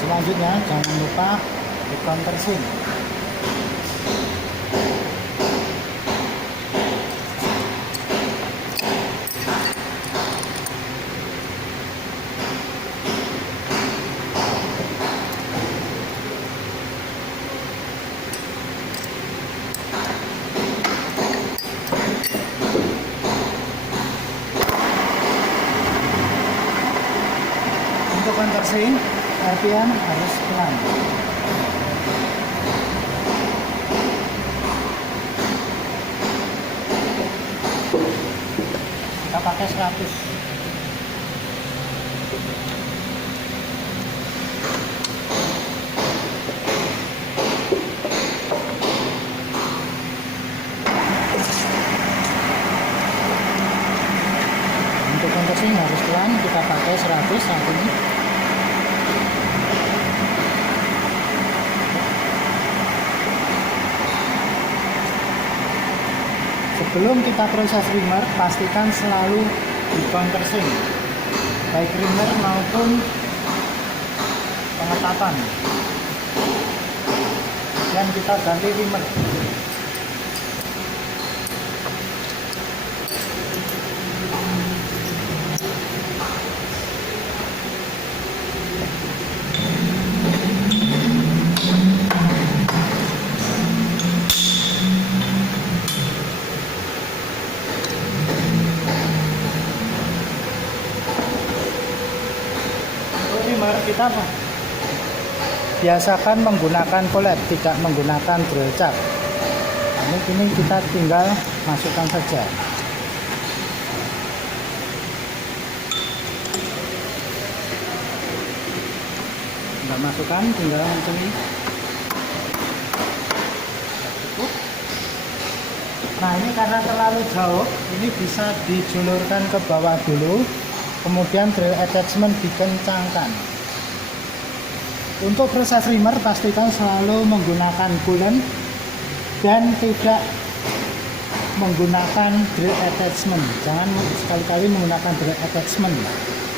Selanjutnya jangan lupa di countersink. Untuk countersink RPM harus pelan. Kita pakai 100. Untuk countersink harus pelan, kita pakai 100 saat ini. Sebelum kita proses primer, pastikan selalu di countersink, baik primer maupun pengetapan. Dan kita ganti primer. Kita biasakan menggunakan collet, tidak menggunakan drill cap. Ini kita tinggal masukkan saja. Kita masukkan, tinggal mencengi. Nah, ini karena terlalu jauh, ini bisa dijulurkan ke bawah dulu, kemudian drill attachment dikencangkan. Untuk proses primer pastikan selalu menggunakan coolant dan tidak menggunakan drill attachment. Jangan sekali-kali menggunakan drill attachment,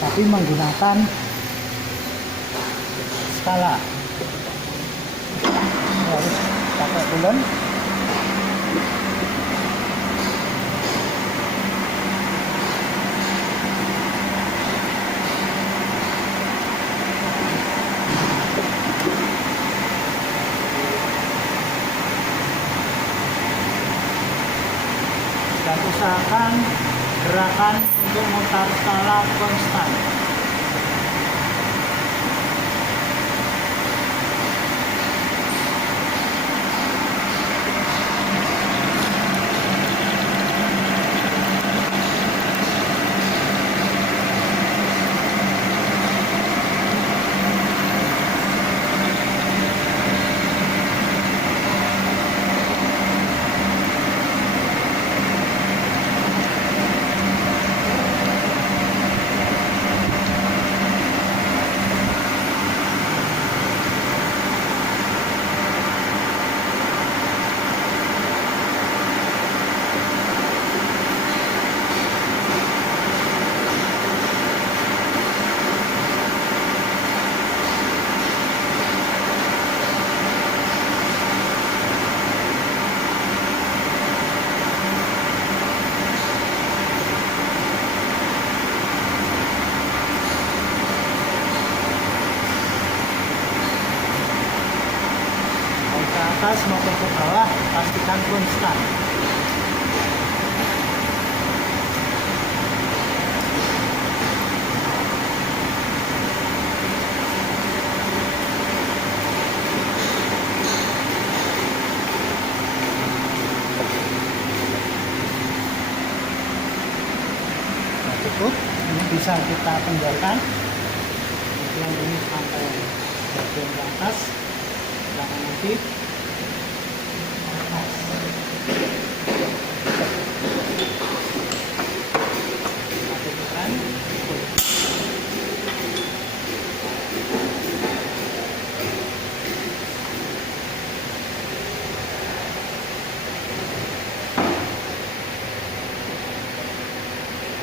tapi menggunakan skala. Harus pakai coolant. Dan usahakan gerakan untuk mutar skala konstan. Atas maupun ke bawah pastikan konstan. Nah, cukup. Ini bisa kita tinggalkan. Kemudian ini sampai bagian atas, belakang nanti.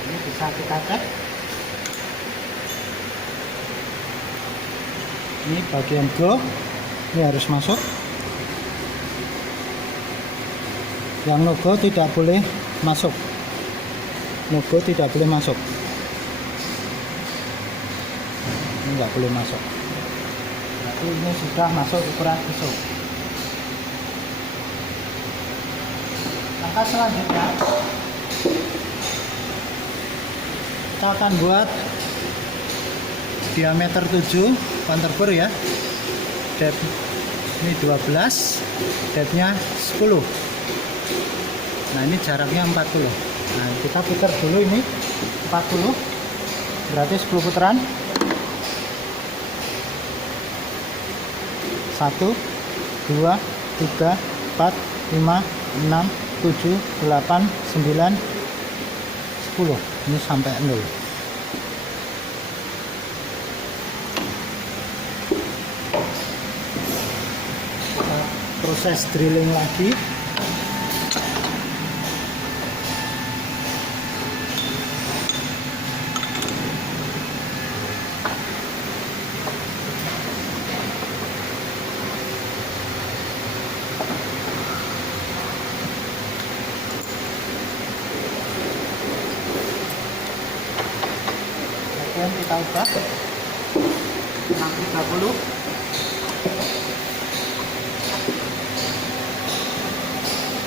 Ini bisa kita cek. Ini bagian go, ini harus masuk. Yang no go tidak boleh masuk. No go tidak boleh masuk. Ini nggak boleh masuk. Berarti ini sudah masuk ukuran ISO. Langkah selanjutnya kita akan buat diameter 7 counterbore ya. Depth ini 12, depthnya 10. Nah ini jaraknya 40. Nah kita putar dulu ini 40, berarti 10 putaran. 1, 2, 3, 4, 5, 6, 7, 8, 9, 10. Ini sampai 0. Kita proses drilling lagi. Kemudian kita ubah 630.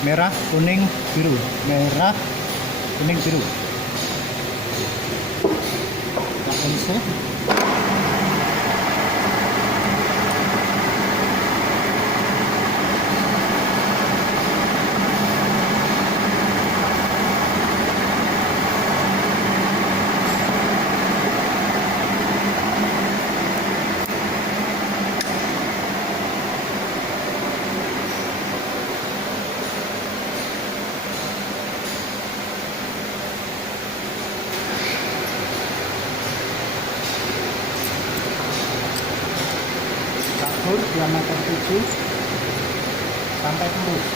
Merah, kuning, biru. Merah, kuning, biru. Kita cancel. kontur diameter 7 sampai lurus.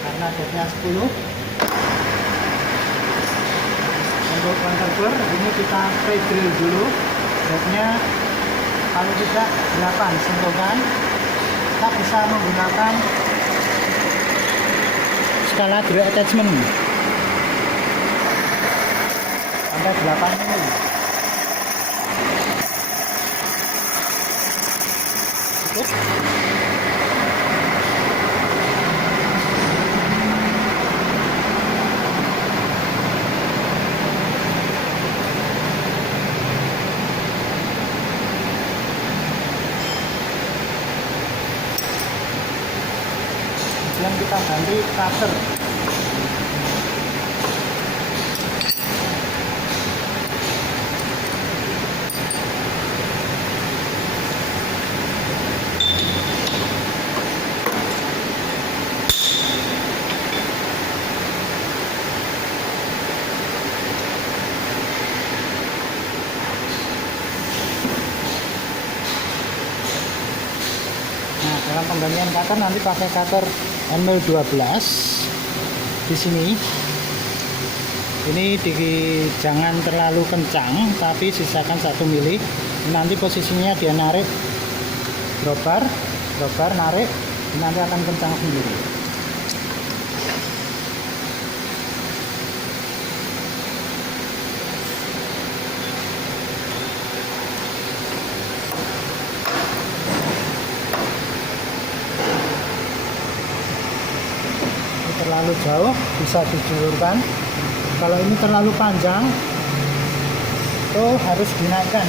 Karena depthnya 10, untuk converter ini kita pre-drill dulu depthnya paling tidak 8 sentuhan. Kita bisa menggunakan skala drill attachment sampai 8 mili. Cukup. Kemudian kita ganti cutter. Nah, dalam penggantian cutter nanti pakai cutter M012 di sini. Ini jangan terlalu kencang, tapi sisakan 1 mili. Nanti posisinya dia narik dropbar narik, nanti akan kencang sendiri. Terlalu jauh bisa dijulurkan, kalau ini terlalu panjang itu harus dinaikkan.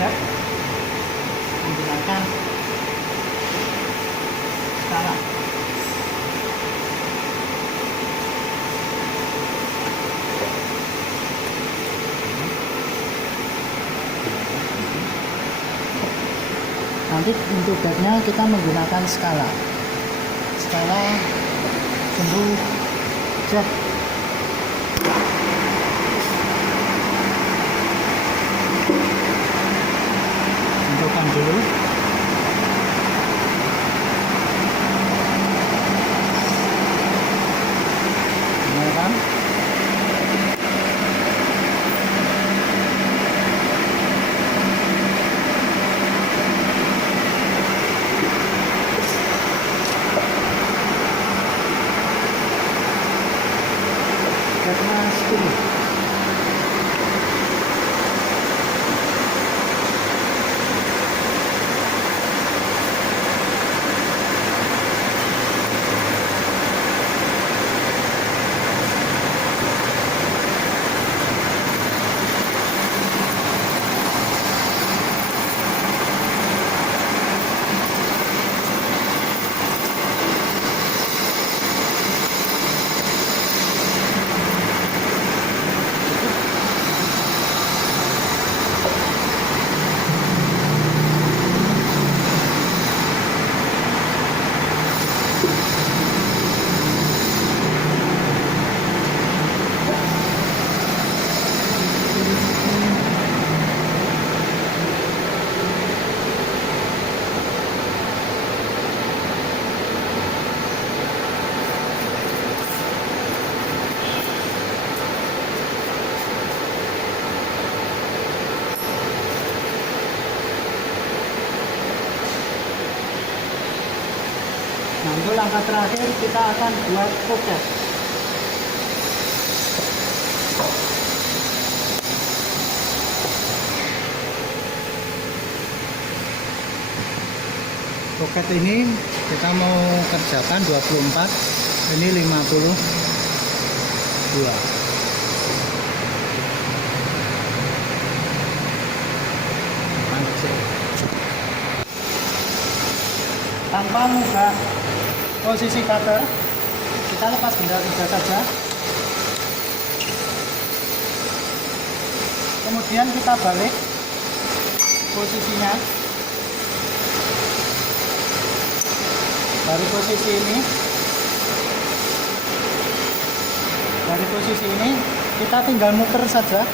Ya, menggunakan skala. Nanti untuk backnya kita menggunakan skala sentuh jet. Sentuhkan dulu. Nyalakan. Untuk langkah terakhir kita akan buat pocket. Pocket ini kita mau kerjakan 24, ini 52. Tanpa mengubah posisi cutter, kita lepas benda kerja saja. Kemudian kita balik posisinya dari posisi ini. Dari posisi ini kita tinggal muter saja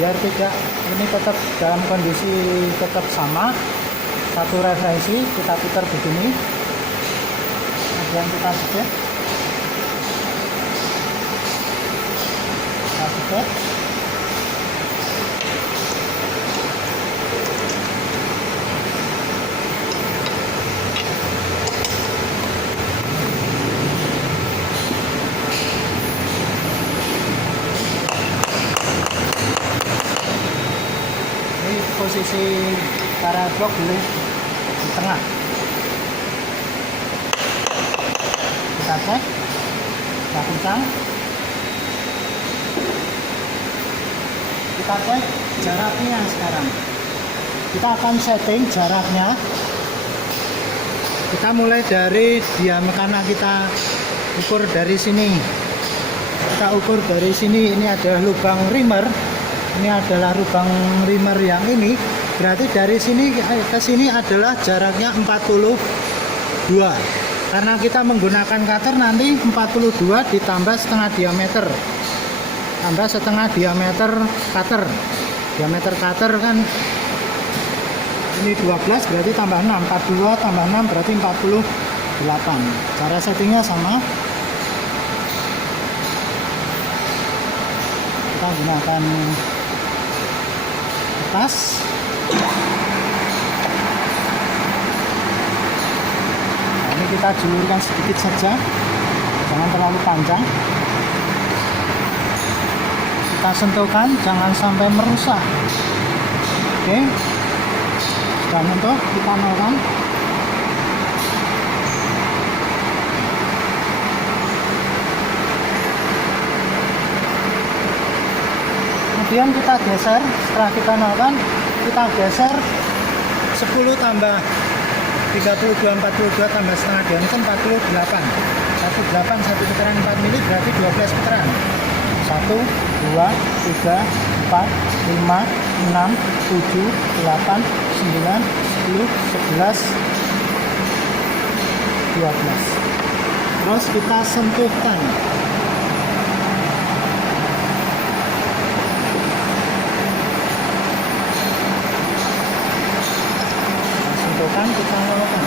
biar tidak ini tetap dalam kondisi tetap sama. Satu referensi kita putar begini, kemudian kita jepit, ini posisi para blok boleh di tengah. Kita cek, kita kencang, kita cek jaraknya sekarang. Kita akan setting jaraknya. Kita mulai dari diameter, karena kita ukur dari sini. Kita ukur dari sini, ini adalah lubang rimmer. Ini adalah lubang rimmer yang ini. Berarti dari sini ke sini adalah jaraknya 42. Karena kita menggunakan cutter nanti 42 ditambah setengah diameter. Tambah setengah diameter cutter. Diameter cutter kan ini 12 berarti tambah 6. 42 tambah 6 berarti 48. Cara settingnya sama. Kita gunakan kertas. Nah, ini kita julurkan sedikit saja, jangan terlalu panjang. Kita sentuhkan, jangan sampai merusak. Oke, dan untuk kita nolkan. Kemudian kita geser, setelah kita nolkan, kita geser 10 tambah 32, 42 tambah setengah diameter 48. 48 satu putaran 4 mili berarti 12 putaran. 1, 2, 3, 4, 5, 6, 7, 8, 9, 10, 11, 12. Terus kita sentuhkan. Kita lakukan.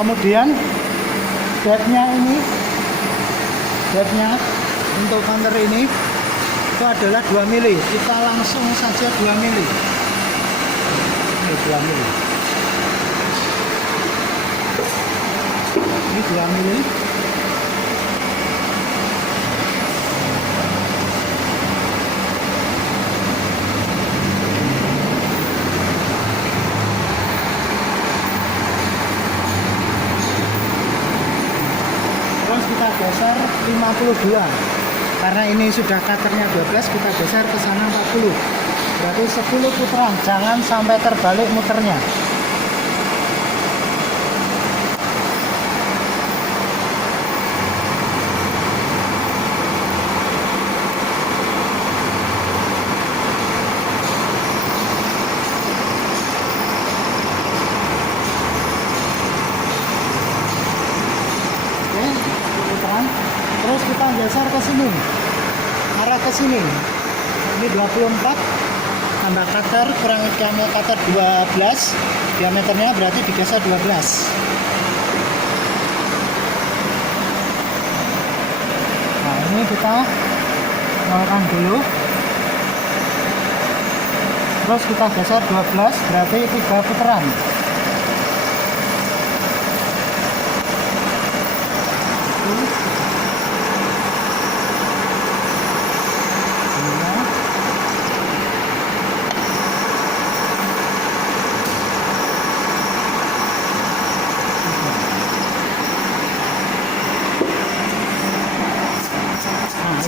Kemudian depthnya ini, depthnya untuk counter ini itu adalah 2 mili. Kita langsung saja 2 mili. Ini 2 mili. Ini 2 mili. Kita geser 52 karena ini sudah cutternya 12, kita geser ke sana 40, berarti 10 putaran, jangan sampai terbalik muternya. Terus kita geser ke sini, arah ke sini. Ini 24 tambah cutter kurang diameter cutter 12, diameternya berarti digeser 12. Nah, ini kita nolkan dulu. terus kita geser 12, berarti 3 putaran.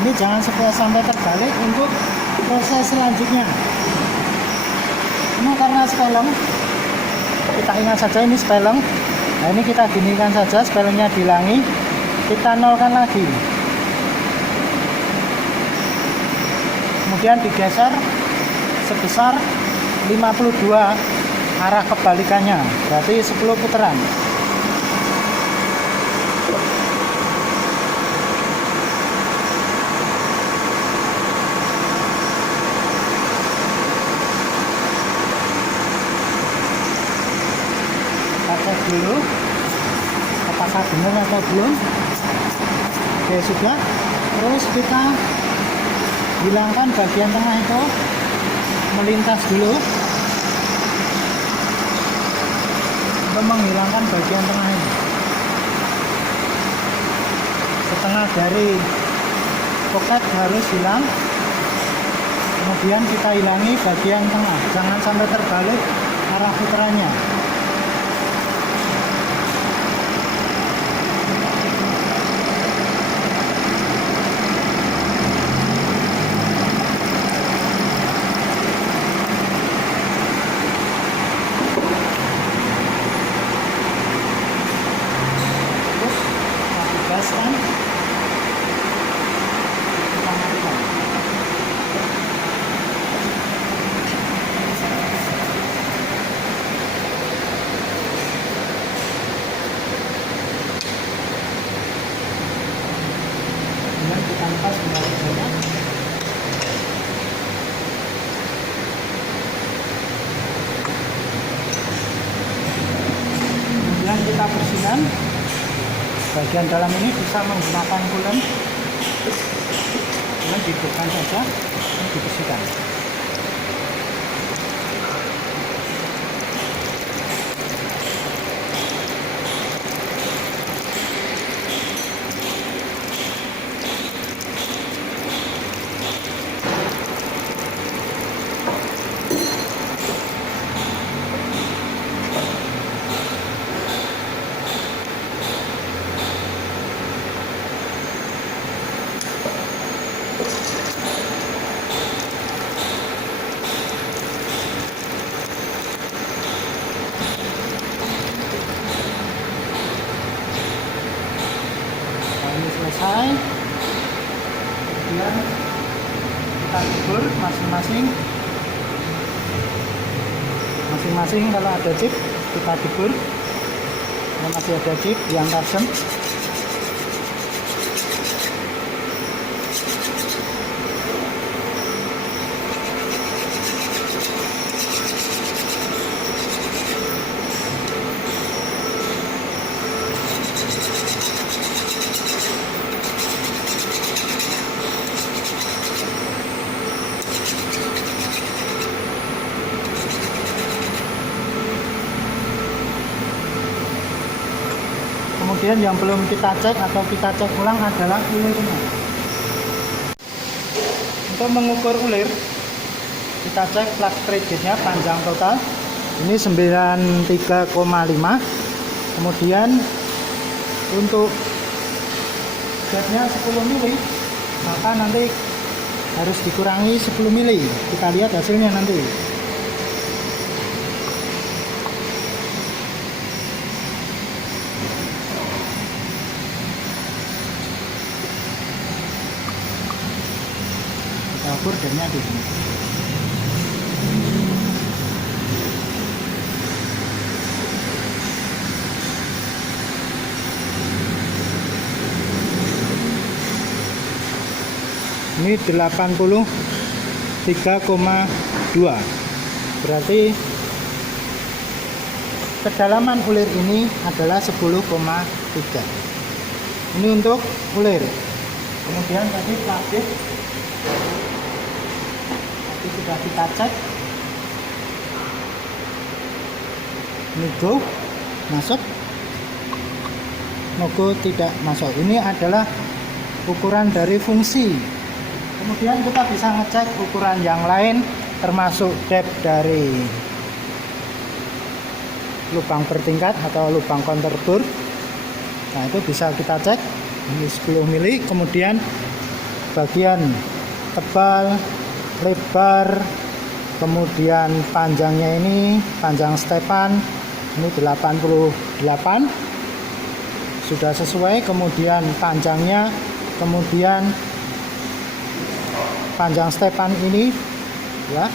Ini jangan sampai terbalik untuk proses selanjutnya. Ini karena speleng, kita ingat saja ini speleng. Nah, ini kita ginikan saja, spelengnya dihilangi, kita nolkan lagi. Kemudian digeser sebesar 52 arah kebalikannya, berarti 10 putaran. Cek dulu apakah benar atau belum. Oke, sudah. Terus kita hilangkan bagian tengah itu, melintas dulu untuk menghilangkan bagian tengah ini. Setengah dari poket harus hilang, kemudian kita hilangi bagian tengah, jangan sampai terbalik arah putarannya. Gaskan, kita matikan. Kemudian kita lepas kembali saja. Kemudian kita bersihkan. Bagian dalam ini bisa menggunakan coolant, kemudian dihidupkan saja, dibersihkan. Selesai, kemudian kita kubur masing-masing. Kalau ada chip kita kubur, kalau masih ada chip yang tajam kemudian yang belum kita cek atau kita cek ulang adalah ulirnya. Untuk mengukur ulir, kita cek plug rigidnya panjang total ini 93,5. Kemudian untuk gatnya 10 mili, maka nanti harus dikurangi 10 mili. Kita lihat hasilnya nanti. Ukur gatnya di sini. Ini 83,2. Berarti kedalaman ulir ini adalah 10,3. Ini untuk ulir. Kemudian tadi plug sudah kita cek Ini go, masuk. No go, tidak masuk. Ini adalah ukuran dari fungsi. Kemudian kita bisa ngecek ukuran yang lain, termasuk depth dari lubang bertingkat atau lubang konturbur. Nah, itu bisa kita cek. Ini 10 mili. Kemudian bagian tebal, lebar, kemudian panjangnya ini, panjang stepan ini 88 sudah sesuai. Kemudian panjangnya, kemudian panjang stepan ini ya,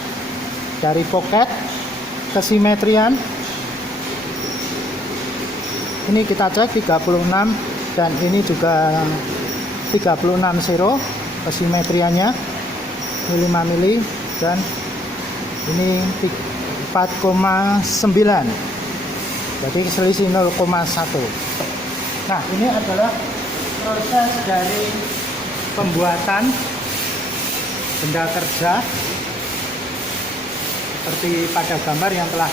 dari pocket kesimetrian ini kita cek 36, dan ini juga 36 0 kesimetriannya, ini 5 mili, dan ini 4,9, jadi selisih 0,1. Nah, ini adalah proses dari pembuatan benda kerja seperti pada gambar yang telah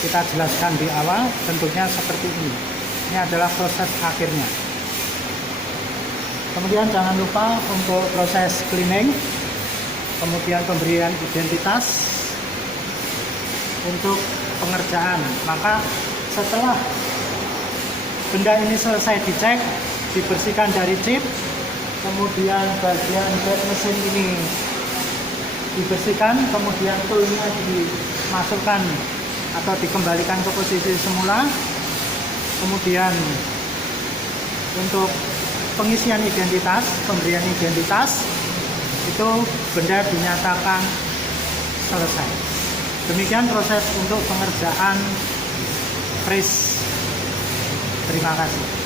kita jelaskan di awal. Bentuknya seperti ini. Ini adalah proses akhirnya. Kemudian jangan lupa untuk proses cleaning, kemudian pemberian identitas untuk pengerjaan. Maka setelah benda ini selesai dicek, dibersihkan dari chip, kemudian bagian bed mesin ini dibersihkan, kemudian toolnya dimasukkan atau dikembalikan ke posisi semula. Kemudian untuk pengisian identitas, pemberian identitas, itu benda dinyatakan selesai. Demikian proses untuk pengerjaan fris. Terima kasih.